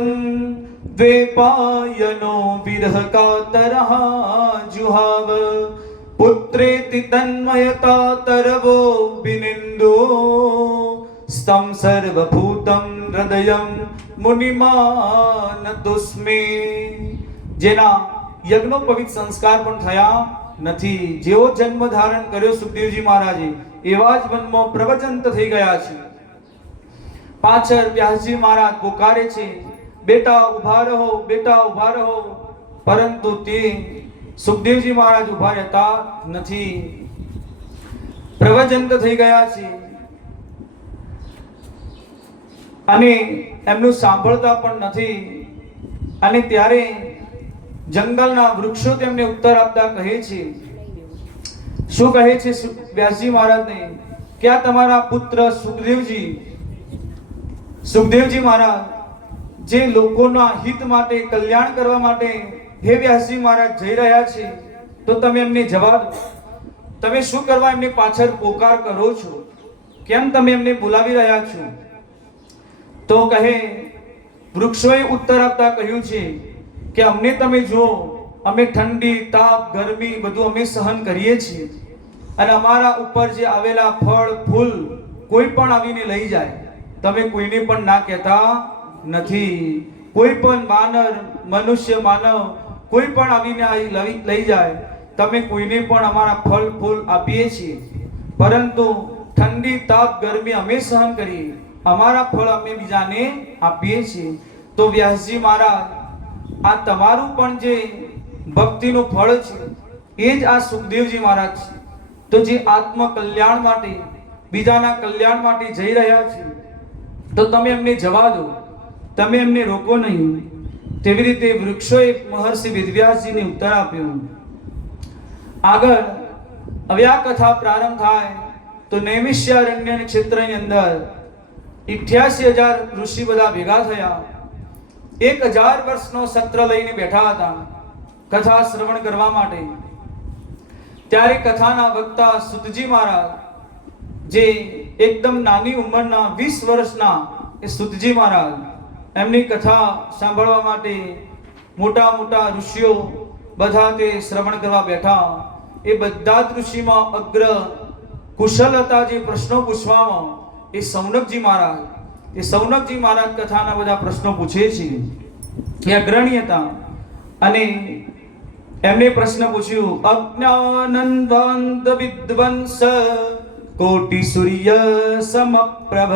દ્વેપાયનો વિરહ કાતરઃ જુહાવ પુત્રેતિ તન્મયતા તરવો વિનિંદો સ્તમ સર્વભૂતમ હૃદયમ મુનિમાન તુસ્મે. જેના યજ્ઞોપવિત સંસ્કાર પણ થયા નથી, જેવો જન્મ ધારણ કર્યો સુખદેવજી મહારાજે, એવા જ મનમાં પ્રવચંત થઈ ગયા છે. પાછળ વ્યાસજી મહારાજ પુકારે છે, બેટા ઉભા રહો, બેટા ઉભા રહો, પરંતુ તે સુખદેવજી મહારાજ ઉભા રહેતા નથી, પ્રવચંત થઈ ગયા છે અને એમનું સાંભળતા પણ નથી. અને ત્યારે જંગલના વૃક્ષો તેમને ઉત્તર આપતા કહે છે, શું કહે છે વ્યાસજી મહારાજને, કે આ તમારા પુત્ર સુખદેવજી મહારાજ જે લોકોના હિત માટે, કલ્યાણ કરવા માટે હે વ્યાસજી મહારાજ જઈ રહ્યા છે, તો તમે એમને જવા દો. તમે શું કરવા એમની પાછળ પોકાર કરો છો? કેમ તમે એમને બોલાવી રહ્યા છો? તો કહે, વૃક્ષોએ ઉત્તર આપતા કહ્યું છે કે અમને તમે જુઓ, અમે ઠંડી, તાપ, ગરમી બધું અમે સહન કરીએ છીએ, અને અમારા ઉપર જે આવેલા ફળ, ફૂલ કોઈ પણ આવીને લઈ જાય, તમે કોઈને પણ ના કહેતા નથી. કોઈ પણ વાનર, મનુષ્ય, માનવ કોઈ પણ આવીને લઈ જાય, તમે કોઈને પણ અમારા ફળ, ફૂલ આપીએ છીએ, પરંતુ ઠંડી, તાપ, ગરમી અમે સહન કરીએ, અમારા ફળ અમે બીજાને આપીએ છીએ. તો વ્યાસજી મહારાજ, આ તમારું પણ જે ભક્તિનું ફળ છે એ જ આ સુખદેવજી મહારાજ છે. તો જે આત્મ કલ્યાણ માટે, બીજાના કલ્યાણ માટે જઈ રહ્યા છે, તો તમે એમને જવા દો, તમે એમને રોકો નહીં. તેવી રીતે વૃક્ષોએ મહર્ષિ વેદવ્યાસજીને ઉત્તર આપ્યો. આગળ હવે આ કથા પ્રારંભ થાય તો નૈમિષારણ્ય ક્ષેત્રની અંદર 88,000 ઋષિ બધા ભેગા થયા. 1000 વર્ષનો સત્ર લઈને બેઠા હતા કથા શ્રવણ કરવા માટે. ત્યારે કથાના વક્તા સુતજી મહારાજ, જે એકદમ નાની ઉંમરના 20 વર્ષના એ સુતજી મહારાજ, એમની કથા સાંભળવા માટે મોટા મોટા ઋષિઓ બધા તે શ્રવણ કરવા બેઠા. એ બધા જ ઋષિમાં અગ્ર કુશલ હતા જે પ્રશ્નો પૂછવામાં, એ સૌનકજી મહારાજ. એ સૌનકજી મહારાજ કથાના બધા પ્રશ્નો પૂછે છે, એ અગ્રણી હતા. અને એમને પ્રશ્ન પૂછ્યું, અજ્ઞાનંદાંત વિદ્વંસ કોટિ સૂર્ય સમપ્રભ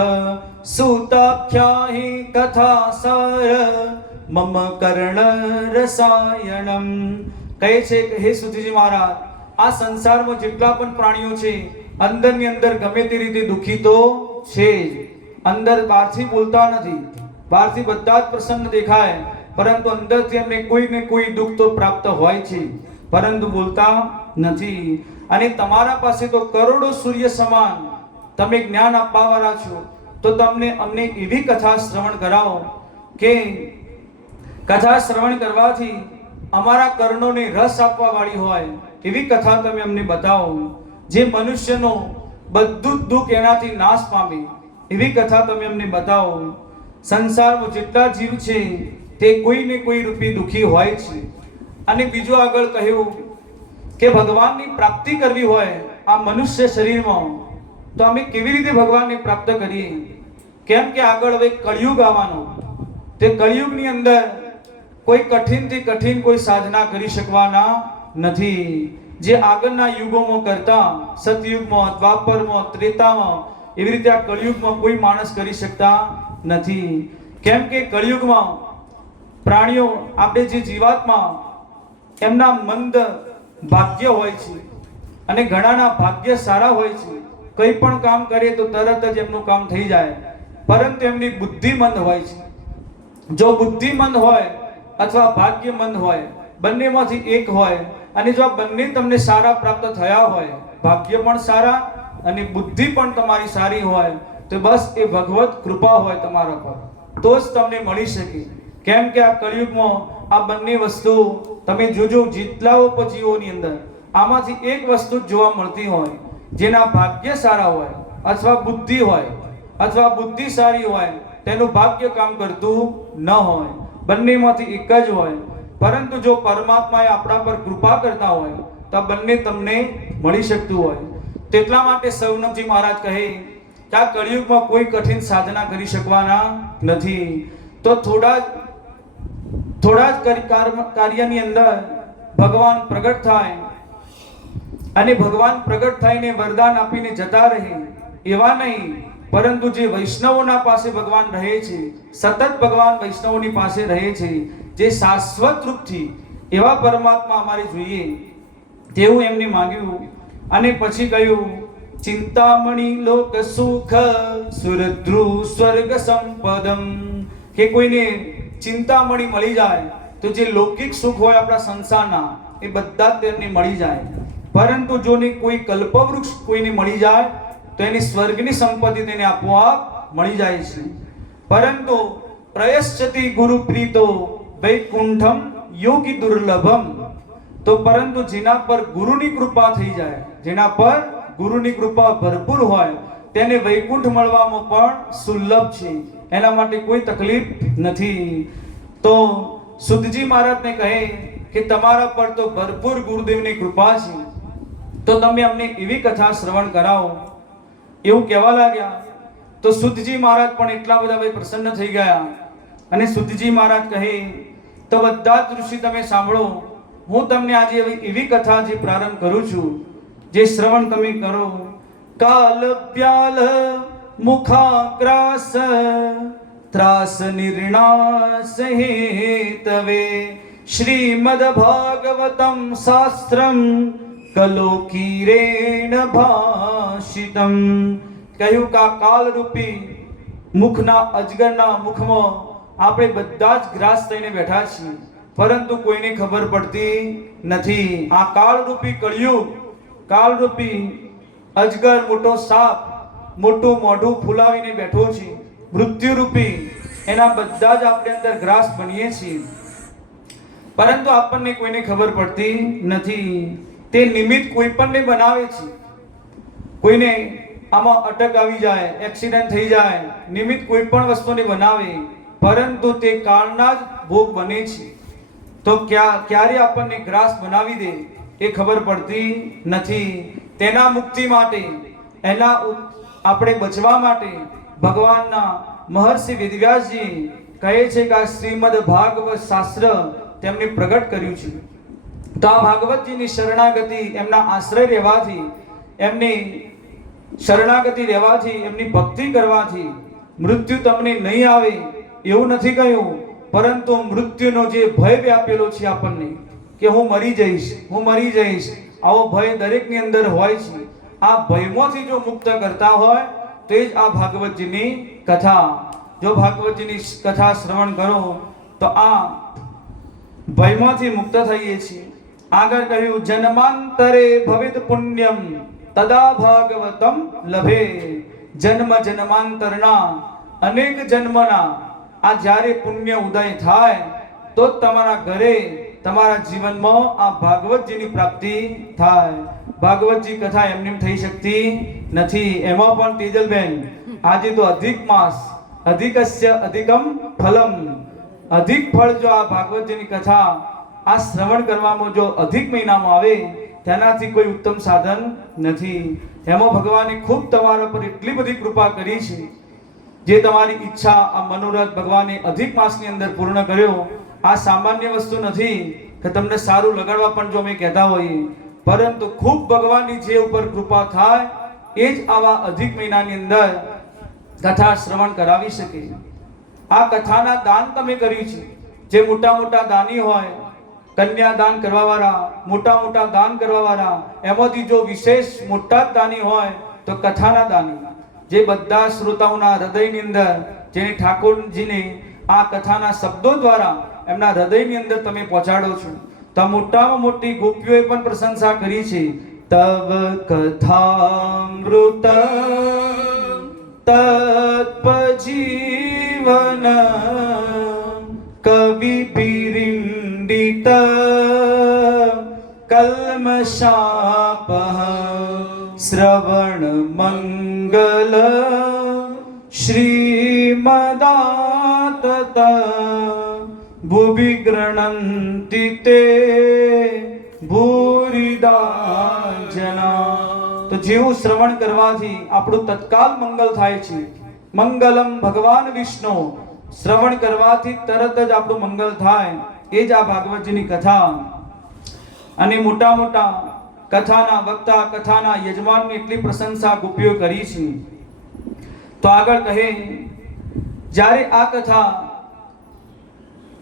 સૂતાખ્યાહી કથા સાર મમ કર્ણ રસાયણમ. કહે છે કે હે સુતજી મહારાજ, આ સંસારમાં જેટલા પણ પ્રાણીઓ છે, અંદરની અંદર ગમે તે રીતે દુઃખી તો છે જ. અંદર બહારથી બોલતા નથી, બહારથી બધા જ પ્રસન્ન દેખાય, પરંતુ અંદરથી એમને કોઈ ને કોઈ દુઃખ તો પ્રાપ્ત હોય છે, પરંતુ બોલતા નથી. અને તમારા પાસે તો કરોડો સૂર્ય સમાન તમે જ્ઞાન આપવાવાળા છો, તો તમને અમને એવી કથા શ્રવણ કરાવો કે કથા શ્રવણ કરવાથી અમારા કર્ણોને રસ આપવા વાળી હોય એવી કથા તમે અમને બતાવો, જે મનુષ્યનો બધું જ દુઃખ એનાથી નાશ પામે એવી કથા તમે અમને બતાવો. સંસારમાં જેટલા જીવ છે તે કોઈ ને કોઈ રૂપી દુઃખી હોય છે. અને બીજું આગળ કહ્યું કે ભગવાનની પ્રાપ્તિ કરવી હોય આ મનુષ્ય શરીરમાં, તો અમે કેવી રીતે ભગવાનને પ્રાપ્ત કરીએ? કેમ કે આગળ હવે કળિયુગ આવવાનો, તે કળિયુગની અંદર કોઈ કઠિનથી કઠિન કોઈ સાધના કરી શકવાના નથી. જે આગળના યુગોમાં કરતા, સતયુગમાં, દ્વાપરમાં, ત્રેતામાં, એવી રીતે આ કળિયુગમાં કોઈ માણસ કરી શકતા નથી. કેમ કે કળિયુગમાં પ્રાણીઓ, આપણે જે જીવાત્મા, એમના મંદ ભાગ્ય હોય છે અને ઘણાના ભાગ્ય સારા હોય છે. કંઈ પણ કામ કરે તો તરત જ એમનું કામ થઈ જાય, પરંતુ એમની બુદ્ધિ મંદ હોય છે. જો બુદ્ધિ મંદ હોય અથવા ભાગ્ય મંદ હોય, બંનેમાંથી એક હોય, અને જો આ બંને તમને સારા પ્રાપ્ત થયા હોય, ભાગ્ય પણ સારા અને બુદ્ધિ પણ તમારી સારી હોય, તો બસ એ ભગવત કૃપા હોય તમારા પર, તો જ તમને મળી શકે. કેમ કે આ કળિયુગમાં આ બંને વસ્તુ તમે જોજો, જેટલાઓ જીવોની અંદર આમાંથી એક વસ્તુ જ જોવા મળતી હોય. જેના ભાગ્ય સારા હોય અથવા બુદ્ધિ હોય, અથવા બુદ્ધિ સારી હોય, તેનું ભાગ્ય કામ કરતું ન હોય. બંનેમાંથી એક જ હોય. પરંતુ જો પરમાત્માએ આપણા પર કૃપા કરતા હોય તો આ બંને તમને મળી શકતું હોય. તેટલા માટે સૌનકજી મહારાજ કહે કે આ કળિયુગમાં કોઈ કઠિન સાધના કરી શકવાના નથી. તો થોડા જ કાર્યની અંદર ભગવાન પ્રગટ થાય, અને ભગવાન પ્રગટ થઈને વરદાન આપીને જતા રહે એવા નહીં, પરંતુ જે વૈષ્ણવોના પાસે ભગવાન રહે છે, સતત ભગવાન વૈષ્ણવોની પાસે રહે છે, જે શાશ્વત રૂપથી, એવા પરમાત્મા અમારે જોઈએ, તેવું એમને માંગ્યું. અને પછી કહ્યું, ચિંતામણી લોક સુખ સુરદ્રુ સ્વર્ગ સંપદમ, કે કોઈને ચિંતામણી મળી જાય તો જે લૌકિક સુખ હોય આપણા સંસારના, એ બધા જ તેમને મળી જાય. પરંતુ જો કોઈ કલ્પવૃક્ષ કોઈને મળી જાય તો એની સ્વર્ગની સંપત્તિ તેને આપોઆપ મળી જાય છે. પરંતુ પ્રયશ્ચતિ ગુરુ પ્રીતો વૈકુંઠમ યોગી દુર્લભમ, તો પરંતુ જેના પર ગુરુની કૃપા થઈ જાય, જેના પર ગુરુની કૃપા ભરપૂર હોય, તેને વૈકુંઠ મળવામાં પણ સુલભ છે. એના માટે કોઈ તકલીફ નથી. તો સુધજી મહારાજને કહે કે તમારા પર તો ભરપૂર ગુરુદેવની કૃપા છે, તો તમે અમને એવી કથા શ્રવણ કરાવો, એવું કહેવા લાગ્યા. તો સુધજી મહારાજ પણ એટલા બધા પ્રસન્ન થઈ ગયા. અને સુધજી મહારાજ કહે, તો બધા જ ઋષિ તમે સાંભળો, હું તમને આજે એવી કથા જે પ્રારંભ કરું છું, જે શ્રવણ તમે કરો. કાલ પ્યાલ મુખાગ્રાસ ત્રાસ નિર્ણાસ હેતવે શ્રીમદ ભાગવતમ શાસ્ત્રમ કલોકીરેણ ભાષિતમ. કહ્યું કે આ કાલરૂપી મુખના અજગરના મુખમાં આપણે બધા જ ગ્રાસ થઈને બેઠા છીએ, પરંતુ કોઈને ખબર પડતી નથી. આ કાળરૂપી કળિયુગ, કાળરૂપી અજગર, મોટો સાપ, મોટું મોઢું ફૂલાવીને બેઠો છે, મૃત્યુરૂપી, એના બધા જ આપણે અંદર ગ્રાસ બનીએ છીએ, પરંતુ આપણને કોઈને ખબર પડતી નથી. તે નિમિત્ત કોઈ પણને બનાવે છે. કોઈને આમાં અટક આવી જાય, એક્સિડન્ટ થઈ જાય, નિમિત્ત કોઈ પણ વસ્તુને બનાવે, પરંતુ તે કાળના જ ભોગ બને છે. તો ક્યારે આપણને ગ્રાસ બનાવી દે એ ખબર પડતી નથી. તેના મુક્તિ માટે, એના આપણે બચવા માટે ભગવાનના મહર્ષિ વેદવ્યાસજી કહે છે કે આ શ્રીમદ ભાગવત શાસ્ત્ર તેમને પ્રગટ કર્યું છે. તો આ ભાગવતજીની શરણાગતિ, એમના આશ્રય રહેવાથી, એમની શરણાગતિ રહેવાથી, એમની ભક્તિ કરવાથી મૃત્યુ તમને નહીં આવે એવું નથી કહ્યું, પરંતુ મૃત્યુનો જે ભય વ્યાપેલો છે આપણને, કે હું મરી જઈશ, હું મરી જઈશ, આવો ભય દરેકની અંદર હોય છે. આ ભયમાંથી જો મુક્ત કરતા હોય તો જ આ ભાગવતજીની કથા. જો ભાગવતજીની કથા શ્રવણ કરો તો આ ભયમાંથી મુક્ત થઈએ છીએ. આગળ કહ્યું, જન્માંતરે ભવિત પુણ્યમ તદા ભાગવતમ લભે. જન્મ જન્માંતરના અનેક જન્મના આ જ્યારે પુણ્ય ઉદય થાય તો જ તમારા ઘરે, તમારા જીવનમાં આ ભાગવતજીની પ્રાપ્તિ થાય. ભાગવતજી કથા એમને થઈ શકતી નથી. એમાં પણ તેજલબેન, આજે તો અધિક માસ, અધિકસ્ય અધિકમ ફલમ, અધિક ફળ જો આ ભાગવતજીની કથા આ શ્રવણ કરવામાં જો અધિક મહિનામાં આવે, તેનાથી કોઈ ઉત્તમ સાધન નથી. એમાં ભગવાને ખૂબ તમારા પર એટલી બધી કૃપા કરી છે, જે તમારી ઈચ્છા, આ મનોરથ ભગવાને અધિક માસની અંદર પૂર્ણ કર્યો. આ સામાન્ય વસ્તુ નથી કે તમને સારું લગાડવા પણ જો અમે કહેતા હોઈએ, પરંતુ ખૂબ ભગવાનની જે ઉપર કૃપા થાય એ જ આવા અધિક મહિનાની અંદર કથા શ્રવણ કરાવી શકે. આ કથાના દાન તમે કર્યું છે. જે મોટા મોટા દાની હોય, કન્યાદાન કરવા વાળા, મોટા મોટા દાન કરવા વાળા, એમાંથી જો વિશેષ મોટા દાની હોય તો કથાના દાની, જે બધા શ્રોતાઓના હૃદયની અંદર જેને ઠાકોરજીને આ કથાના શબ્દો દ્વારા એમના હૃદયની અંદર તમે પહોંચાડો છો. તો મોટામાં મોટી ગોપીઓએ પણ પ્રશંસા કરી છે. તવ કથામૃત તત્પજીવન કવિ પિરિંડિત કલ્મષાપહ શ્રવણ મંગલ શ્રીમદાતત ભુવિ ગૃણંતિ તે ભૂરિદા જના. તો જેવું શ્રવણ કરવાથી આપણું તત્કાલ મંગલ થાય છે. મંગલમ ભગવાન વિષ્ણુ, શ્રવણ કરવાથી તરત જ આપણું મંગલ થાય. એ જ આ ભાગવતજીની કથા. અને મોટા મોટા કથાના વક્તા, કથાના યજમાનની એટલી પ્રશંસા ગોપીઓ કરી છે. તો આગળ કહે, જ્યારે આ કથા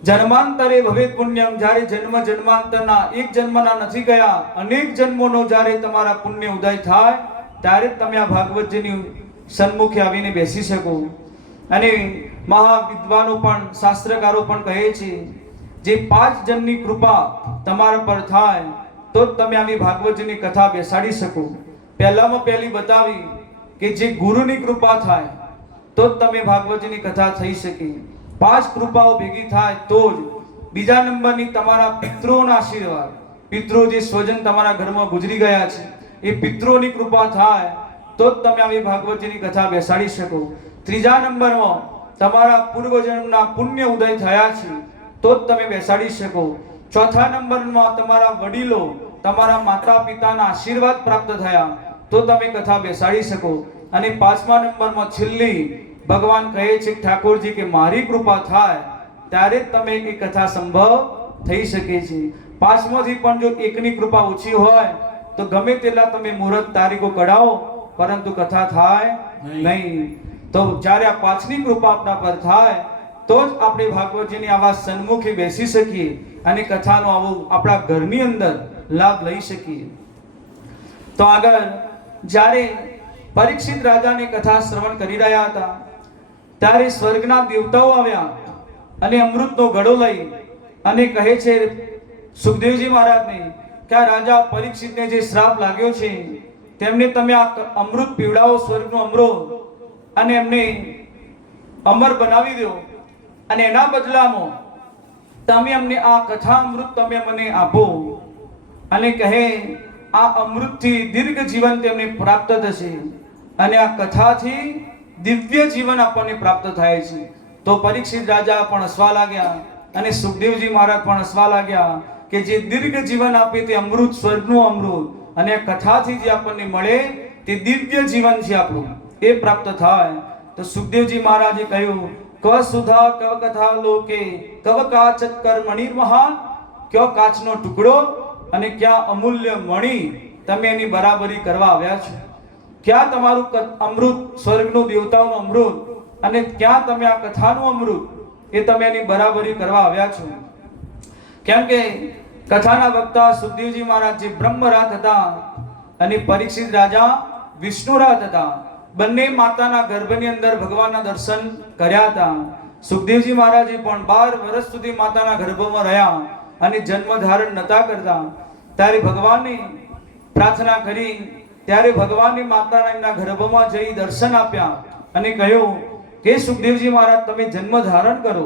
જન્માંતરે ભવેત પુણ્યમ, જ્યારે જન્મ જન્માંતરના એક જન્મના નથી ગયા, અનેક જન્મોનો જ્યારે તમારા પુણ્ય ઉદય થાય ત્યારે તમે આ ભાગવતજીની સન્મુખે આવીને બેસી શકો. અને મહાવિદ્વાનો પણ, શાસ્ત્રકારો પણ કહે છે, જે 5 જણની કૃપા તમારા પર થાય તો જ તમે આવી ભાગવતજીની કથા બેસાડી શકો. પહેલામાં પહેલી બતાવી કે જે ગુરુની કૃપા થાય તો જ તમે ભાગવતજીની કથા થઈ શકે. 5 કૃપાઓ ભેગી થાય તો જ. બીજા નંબરની તમારા પિતૃઓના આશીર્વાદ, પિતૃ જે સ્વજન તમારા ઘરમાં ગુજરી ગયા છે એ પિતૃઓની કૃપા થાય તો જ તમે આવી ભાગવતજીની કથા બેસાડી શકો. ત્રીજા નંબરમાં તમારા પૂર્વજન્મના પુણ્ય ઉદય થયા છે તો જ તમે બેસાડી શકો. ચોથા નંબરમાં તમારા વડીલો, તમારા માતા પિતાના આશીર્વાદ પ્રાપ્ત થયા તો તમે કથા બેસાડી શકો. અને 5મા નંબરમાં છેલ્લી ભગવાન કહે છે ઠાકોરજી કે મારી કૃપા થાય ત્યારે જ તમે એ કથા સંભવ થઈ શકે છે. 5માંથી પણ જો એકની કૃપા ઓછી હોય તો ગમે તેટલા તમે મુહૂર્ત તારીખો કઢાવો પરંતુ કથા થાય નહીં. તો જ્યારે આ 5ની કૃપા આપણા પર થાય તો જ આપણે ભાગવતજીની આવા સન્મુખે બેસી શકીએ અને કથાનો આવો આપણા ઘરની અંદર લાભ લઈ શકીએ. તો આગળ જ્યારે પરીક્ષિત રાજાની કથા શ્રવણ કરી રહ્યા હતા ત્યારે સ્વર્ગના દેવતાઓ આવ્યા અને અમૃતનો ઘડો લઈ અને કહે છે સુખદેવજી મહારાજને કે આ રાજા પરીક્ષિતને જે શ્રાપ લાગ્યો છે તેમને તમે આ અમૃત પીવડાવો, સ્વર્ગનું અમૃત, અને એમને અમર બનાવી દો અને એના બદલામાં તમે અમને આ કથા અમૃત તમે મને આપો. અને કહે આ અમૃતથી દીર્ઘ જીવન તેમને પ્રાપ્ત થશે અને આ કથાથી દિવ્ય જીવન આપણને પ્રાપ્ત થાય છે. તો પરીક્ષિત રાજા પણ હસવા લાગ્યા અને સુખદેવજી મહારાજ પણ હસવા લાગ્યા કે જે દીર્ઘ જીવન આપે તે અમૃત, સ્વર્ગનું અમૃત, અને કથાથી જે આપણને મળે તે દિવ્ય જીવન છે આપણું, એ પ્રાપ્ત થાય. તો સુખદેવજી મહારાજે કહ્યું કવ સુધા કવ કથા લોકે કવ કાચ કર્મણિર મહાન, કયો કાચનો ટુકડો અને ક્યાં અમૂલ્ય મણી તમે એની બરાબરી કરવા આવ્યા છો. ક્યાં તમારું અમૃત, સ્વર્ગનું દેવતાઓનું અમૃત, અને ક્યાં તમે આ કથાનું અમૃત, એ તમે એની બરાબરી કરવા આવ્યા છો. કેમ કે કથાના વક્તા સુખદેવજી મહારાજ જે બ્રહ્મરાત હતા અને પરીક્ષિત રાજા વિષ્ણુરાત હતા. બંને માતાના ગર્ભની અંદર ભગવાનના દર્શન કર્યા હતા. સુખદેવજી મહારાજે પણ 12 વર્ષ સુધી માતાના ગર્ભમાં રહ્યા અને જન્મ ધારણ નતા કરતા. ત્યારે ભગવાનને પ્રાર્થના કરી ત્યારે ભગવાનની માતાના એમના ગર્ભમાં જઈ દર્શન આપ્યા અને કહ્યું કે સુખદેવજી મહારાજ તમે જન્મ ધારણ કરો.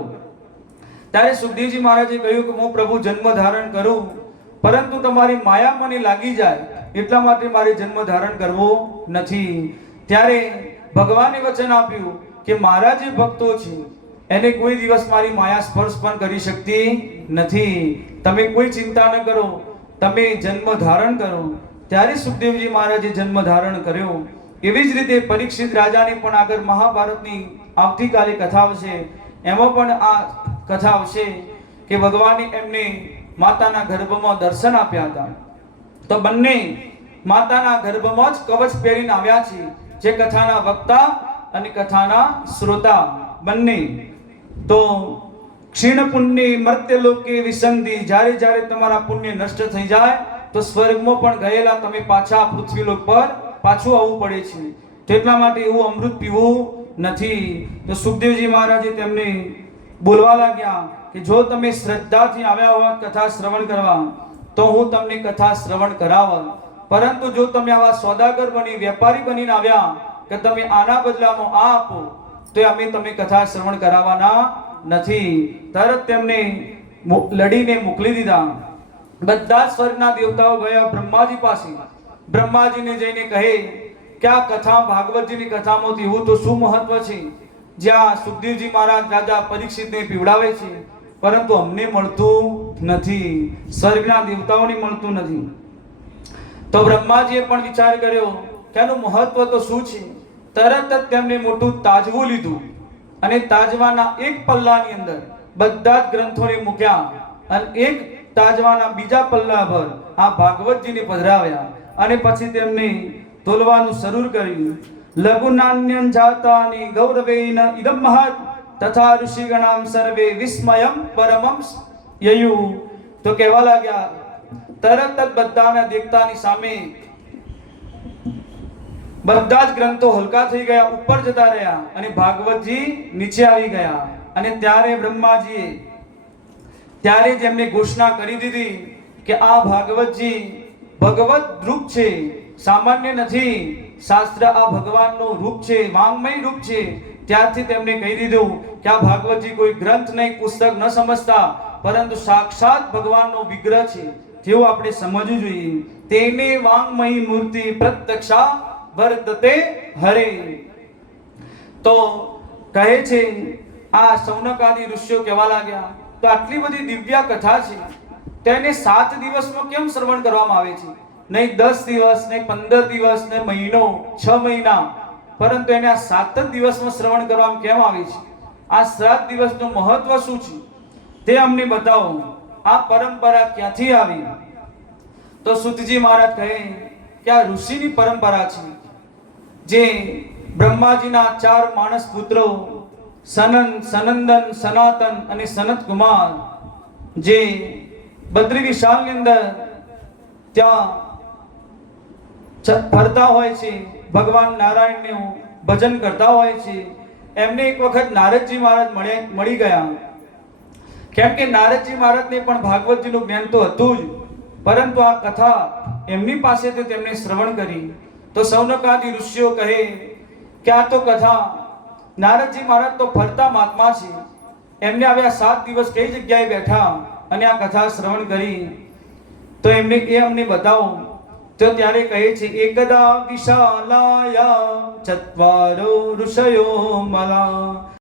ત્યારે સુખદેવજી મહારાજે કહ્યું કે હું પ્રભુ જન્મ ધારણ કરું, પરંતુ તમારી માયા મને લાગી જાય એટલા માટે મારે જન્મ ધારણ કરવો નથી. ત્યારે ભગવાને વચન આપ્યું કે મારા જે ભક્તો છે એને કોઈ દિવસ મારી માયા સ્પર્શ પણ કરી શકતી નથી. તમે કોઈ ચિંતા ન કરો, તમે જન્મ ધારણ કરો. ત્યારે સુખદેવજી મહારાજે જન્મ ધારણ કર્યો. એવી જ રીતે પરીક્ષિત રાજાની પણ આગળ મહાભારતની આવતીકાલે કથા આવશે, એમાં પણ આ કથા આવશે કે ભગવાને એમને માતાના ગર્ભમાં દર્શન આપ્યા હતા. તો બંને માતાના ગર્ભમાં જ કવચ પહેરીને આવ્યા છે, જે કથાના વક્તા અને કથાના શ્રોતા બંને. તો ક્ષીણ પુણ્ય મર્ત્ય લોકે વિસંધિ, જ્યારે જ્યારે તમારા પુણ્ય નષ્ટ થઈ જાય તો સ્વર્ગમાં પણ ગયેલા તમે પાછા પૃથ્વી લોક પર પાછું આવવું પડે છે. એટલા માટે એવું અમૃત પીવું નથી. તો સુખદેવજી મહારાજે તેમને બોલવા લાગ્યા કે જો તમે શ્રદ્ધાથી આવ્યા હોત કથા શ્રવણ કરવા તો હું તમને કથા શ્રવણ કરાવત, પરંતુ જો તમે આવા સોદાગર બની વેપારી બનીને આવ્યા કે તમે આના બદલામાં આ આપો તો અમે તમને કથા શ્રવણ કરાવવાના નથી. તરત તેમને લડીને મોકલી દીધા. બધા જ સ્વર્ગના દેવતાઓ ગયા બ્રહ્માજી પાસે. બ્રહ્માજીને જઈને કહે કે આ કથા ભાગવતજીની કથામાં એવું તો શું મહત્વ છે જ્યાં સુખદેવજી મહારાજ રાજા પરીક્ષિતને પીવડાવે છે, પરંતુ અમને મળતું નથી, સ્વર્ગના દેવતાઓને મળતું નથી. તો બ્રહ્માજીએ પણ વિચાર કર્યો કે આનું મહત્વ તો શું છે. તરત જ તેમને મોટું તાજવું લીધું અને તાજવાના એક પલ્લાની અંદર બધા જ ગ્રંથોને મૂક્યા અને એક તાજવાના બીજા પલ્લા પર આ ભાગવતજીને પધરાવ્યા અને પછી તેમને તોલવાનું શરૂ કર્યું. લઘુનાન્યં જાતાની ગૌરવેન ઇદમ મહત તથા ઋષિગણામ સર્વે વિસ્મયમ પરમં યયુ. તો કહેવા લાગ્યા તરત જ બધાના દેખતાની સામે બધા જ ગ્રંથો હલકા થઈ ગયા, ઉપર જતા રહ્યા અને ભાગવતજી નીચે આવી ગયા. અને ત્યારે બ્રહ્માજીએ ત્યારે જ એમને ઘોષણા કરી દીધી કે આ ભાગવતજી ભગવત રૂપ છે, સામાન્ય નથી. શાસ્ત્ર આ ભગવાનનું રૂપ છે, વાંગમય રૂપ છે. ત્યારથી તેમને કહી દીધું કે આ ભાગવતજી કોઈ ગ્રંથ નહીં, પુસ્તક ન સમજતા, પરંતુ સાક્ષાત ભગવાનનો વિગ્રહ છે, તેવું આપણે સમજવું જોઈએ. તેને વાંગમયી મૂર્તિ પ્રત્યક્ષા વર્તતે હરે. તો કહે છે આ સૌનકાદી ઋષિઓ કહેવા લાગ્યા તો આટલી બધી દિવ્ય કથા છે તેને 7 દિવસમાં કેમ શ્રવણ કરવામાં આવે છે? નહીં 10 દિવસ, નહીં 15 દિવસ, નહીં મહિનો, 6 મહિના, પરંતુ એને આ 7 જ દિવસમાં શ્રવણ કરવામાં કેમ આવે છે? આ 7 દિવસનું મહત્વ શું છે તે અમને બતાવો. આ પરંપરા ક્યાંથી આવી? તો સુતજી મહારાજ કહે કે આ ઋષિની પરંપરા છે, જે બ્રહ્માજીના 4 માણસ પુત્રો સનન, સનંદન, સનાતન અને સનત કુમાર જે બદ્રી વિશાળની અંદર ત્યાં ફરતા હોય છે, ભગવાન નારાયણનું ભજન કરતા હોય છે. એમને એક વખત નારદજી મહારાજ મળી ગયા. કેમ કે નારદજી મહારાજને પણ ભાગવતજીનું જ્ઞાન તો હતું જ, પરંતુ આ કથા એમની પાસેથી તેમને શ્રવણ કરી. તો સૌનકાદી ઋષિઓ કહે કે આ તો કથા નારદજી મહારાજ તો ફરતા મહાત્મા છે, એમને આવ્યા 7 દિવસ કઈ જગ્યાએ બેઠા અને આ કથા શ્રવણ કરી, તો એમને એ અમને બતાવો. તો ત્યારે કહે છે એકદા વિશાલાયા ચત્વારો ઋષયો મલા